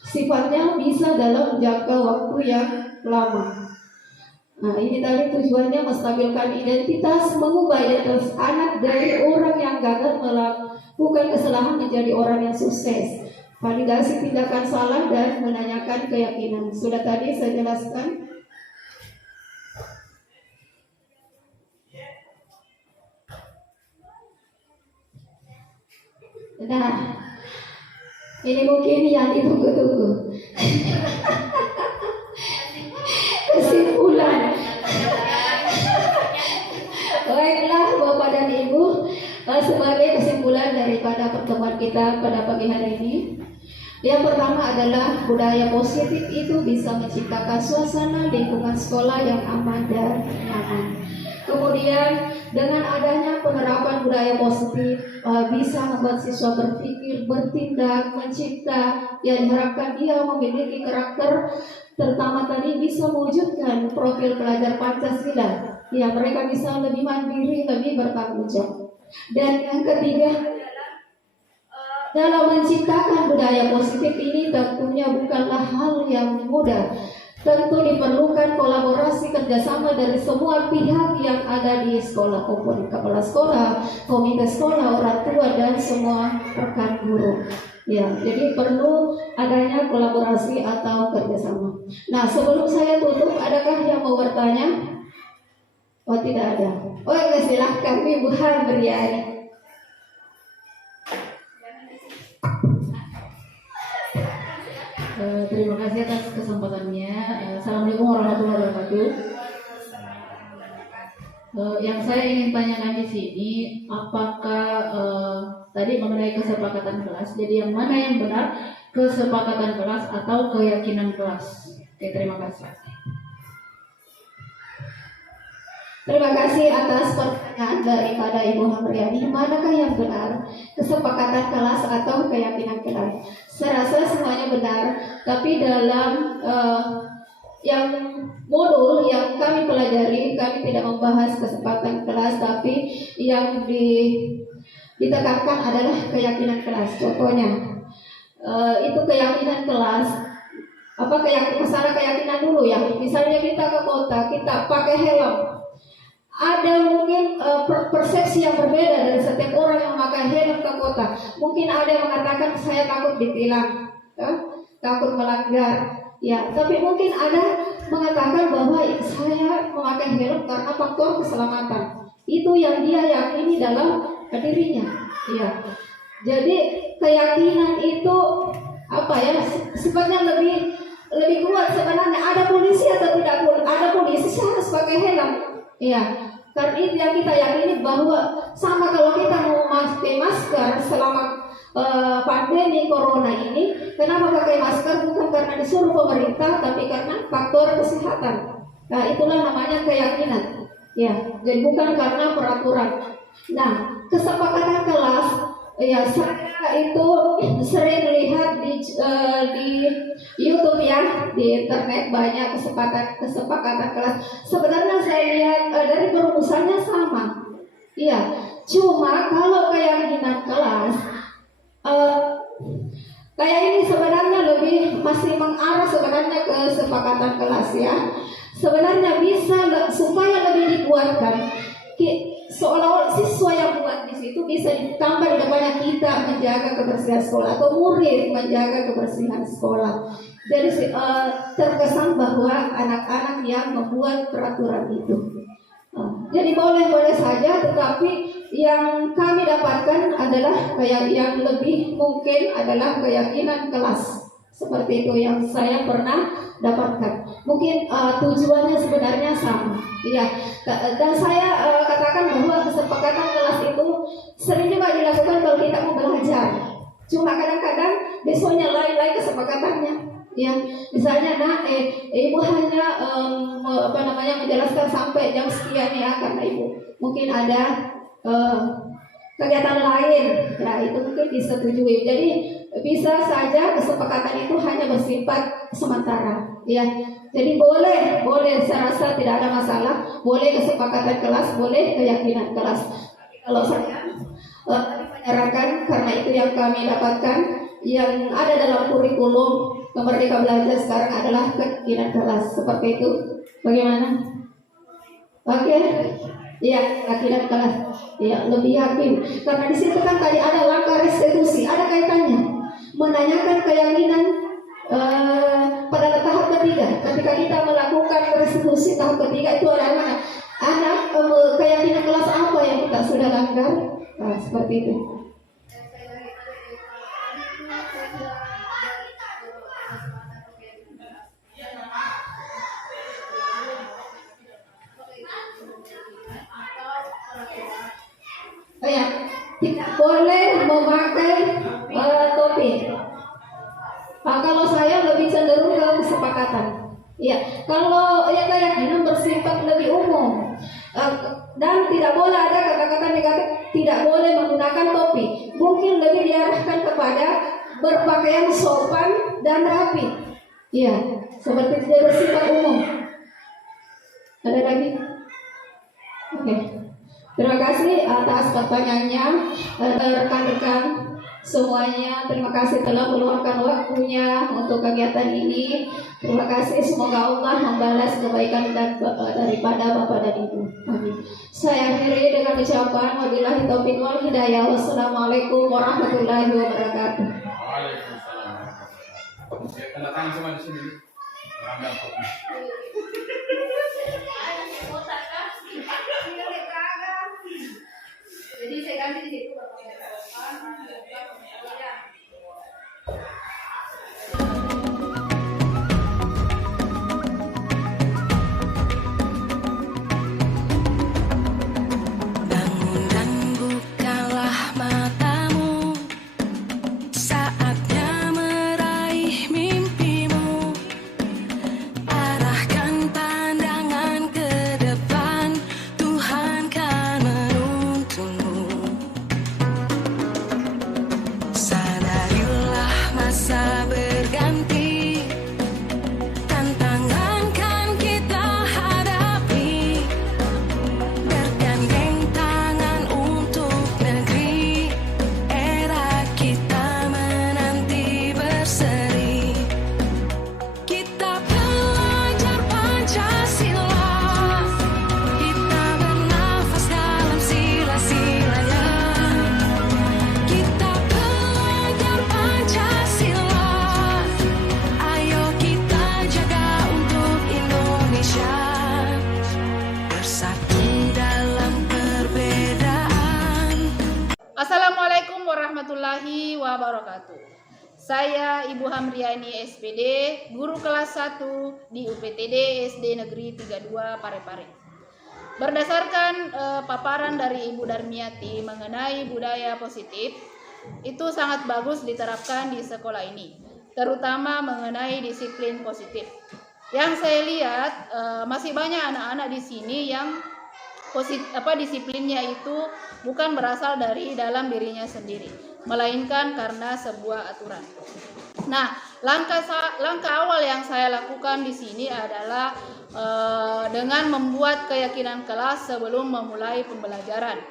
sifatnya bisa dalam jangka waktu yang lama. Nah, ini tadi tujuannya menstabilkan identitas, mengubah identitas anak dari orang yang gagal melakukan kesalahan menjadi orang yang sukses. Validasi tindakan salah dan menanyakan keyakinan. Sudah tadi saya jelaskan. Nah, ini mungkin yang ditunggu-tunggu. Kesimpulan. Baiklah Bapak dan Ibu, sebagai kesimpulan daripada pertemuan kita pada pagi hari ini, yang pertama adalah budaya positif itu bisa menciptakan suasana lingkungan sekolah yang aman dan nyaman. Kemudian dengan adanya penerapan budaya positif bisa membuat siswa berpikir, bertindak, mencipta, yang diharapkan dia memiliki karakter, terutama tadi bisa mewujudkan profil pelajar Pancasila. Ya, mereka bisa lebih mandiri, lebih bertanggung jawab. Dan yang ketiga, dalam menciptakan budaya positif ini tentunya bukanlah hal yang mudah. Tentu diperlukan kolaborasi kerjasama dari semua pihak yang ada di sekolah, maupun kepala sekolah, komite sekolah, orang tua, dan semua rekan guru. Ya, jadi perlu adanya kolaborasi atau kerjasama. Nah, sebelum saya tutup, adakah yang mau bertanya? Oh, tidak ada. Oh, ya, silahkan Ibu Handriani. Terima kasih atas kesempatannya. Assalamualaikum warahmatullahi wabarakatuh. Yang saya ingin tanyakan di sini, apakah tadi mengenai kesepakatan kelas, jadi yang mana yang benar, kesepakatan kelas atau keyakinan kelas? Oke, terima kasih. Terima kasih atas pertanyaan daripada Ibu Hamriani. Manakah yang benar, kesepakatan kelas atau keyakinan kelas? Saya rasa semuanya benar, tapi dalam yang modul yang kami pelajari, kami tidak membahas kesepakatan kelas, tapi yang ditekankan adalah keyakinan kelas. Contohnya, itu keyakinan kelas. Apa masalah keyakinan dulu ya? Misalnya kita ke kota, kita pakai helm. Ada mungkin persepsi yang berbeda dari setiap orang yang memakai helm ke kota. Mungkin ada yang mengatakan saya takut ditilang, takut melanggar. Ya, tapi mungkin ada mengatakan bahwa saya memakai helm karena faktor keselamatan. Itu yang dia yakini dalam dirinya. Ya, jadi keyakinan itu apa ya? Sifatnya lebih kuat sebenarnya. Ada polisi atau tidak pun, ada polisi harus pakai helm. Ya, karena itu yang kita yakini bahwa sama kalau kita mau pakai masker selama pandemi corona ini, kenapa pakai masker? Bukan karena disuruh pemerintah, tapi karena faktor kesehatan. Nah, itulah namanya keyakinan. Ya, jadi bukan karena peraturan. Nah, kesepakatan kelas, ya saya itu sering lihat di YouTube ya, di internet banyak kesepakatan kelas. Sebenarnya saya lihat dari perumusannya sama. Iya, cuma kalau keyakinan kelas kayak ini sebenarnya lebih masih mengarah sebenarnya ke kesepakatan kelas ya. Sebenarnya bisa supaya lebih dikuatkan, seolah-olah siswa yang buat di situ bisa ditambah di depannya kita menjaga kebersihan sekolah atau murid menjaga kebersihan sekolah. Jadi terkesan bahwa anak-anak yang membuat peraturan itu. Jadi boleh-boleh saja, tetapi yang kami dapatkan adalah kayak yang lebih mungkin adalah keyakinan kelas. Seperti itu yang saya pernah dapatkan. Mungkin tujuannya sebenarnya sama. Iya. Dan saya katakan bahwa kesepakatan kelas itu sering juga dilakukan kalau kita mau belajar. Cuma kadang-kadang besoknya lain-lain kesepakatannya. Ya, misalnya ibu hanya menjelaskan sampai jam sekian ya, karena ibu mungkin ada kegiatan lain, ya itu mungkin disetujui. Jadi bisa saja kesepakatan itu hanya bersifat sementara, ya. Jadi boleh, saya rasa tidak ada masalah. Boleh kesepakatan kelas, boleh keyakinan kelas. Kalau saya menyarankan, karena itu yang kami dapatkan, yang ada dalam kurikulum Merdeka Belajar sekarang adalah keyakinan kelas. Seperti itu. Bagaimana? Oke? Ya, keyakinan kelas. Ya, lebih yakin. Karena di situ kan tadi ada langkah restitusi, ada kaitannya. Menanyakan keyakinan pada tahap ketiga. Ketika kita melakukan restitusi tahap ketiga itu adalah keyakinan kelas apa yang kita sudah langgar. Nah, seperti itu. tidak boleh memakai topi. Kalau saya lebih cenderung ke kesepakatan. Ya, kalau ya keyakinan bersifat lebih umum dan tidak boleh ada kata-kata negatif, tidak boleh menggunakan topi. Mungkin lebih diarahkan kepada berpakaian sopan dan rapi. Ya, seperti tidak bersifat umum. Ada lagi? Oke. Terima kasih atas pertanyaannya, rekan-rekan semuanya. Terima kasih telah meluangkan waktunya untuk kegiatan ini. Terima kasih, semoga Allah membalas kebaikan dan daripada Bapak dan Ibu. Amin. Saya akhiri dengan ucapan wabillahi taufiq wal hidayah. Wassalamualaikum warahmatullahi wabarakatuh. Waalaikumsalam. Ya, tanda tangan semua di sini. Rangga kopi. Jadi saya ganti di situ. Bangun dan bukalah matamu, saatnya meraih mimpimu. Arahkan pandangan ke depan, Tuhan kan menuntunmu. Sadarilah masa berganti, tantangan kan kita hadapi. Bergandeng tangan untuk negeri, era kita menanti berseri. Kita belajar Pancasila, kita bernafas dalam sila-silanya. Kita belajar Pancasila, ayo kita jaga untuk Indonesia. Bersatu dalam perbedaan. Assalamualaikum warahmatullahi wabarakatuh. Saya Ibu Hamriani SPD, guru kelas 1 di UPTD SD Negeri 32 Parepare. Berdasarkan paparan dari Ibu Darmiati mengenai budaya positif, itu sangat bagus diterapkan di sekolah ini, terutama mengenai disiplin positif. Yang saya lihat masih banyak anak-anak di sini yang disiplinnya itu bukan berasal dari dalam dirinya sendiri, melainkan karena sebuah aturan. Nah, langkah awal yang saya lakukan di sini adalah dengan membuat keyakinan kelas sebelum memulai pembelajaran.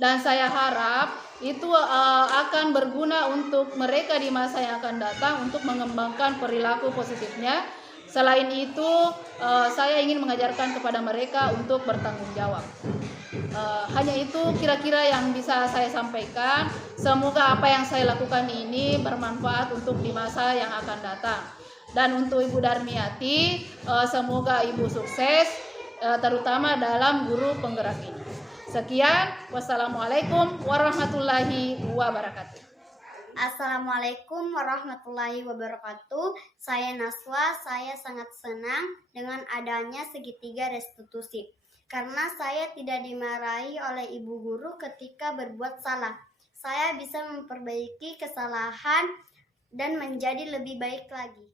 Dan saya harap itu akan berguna untuk mereka di masa yang akan datang untuk mengembangkan perilaku positifnya. Selain itu, saya ingin mengajarkan kepada mereka untuk bertanggung jawab. Hanya itu kira-kira yang bisa saya sampaikan. Semoga apa yang saya lakukan ini bermanfaat untuk di masa yang akan datang. Dan untuk Ibu Darmiati, semoga Ibu sukses, terutama dalam guru penggerak ini. Sekian, wassalamualaikum warahmatullahi wabarakatuh. Assalamualaikum warahmatullahi wabarakatuh. Saya Naswa, saya sangat senang dengan adanya segitiga restitusi. Karena saya tidak dimarahi oleh ibu guru ketika berbuat salah. Saya bisa memperbaiki kesalahan dan menjadi lebih baik lagi.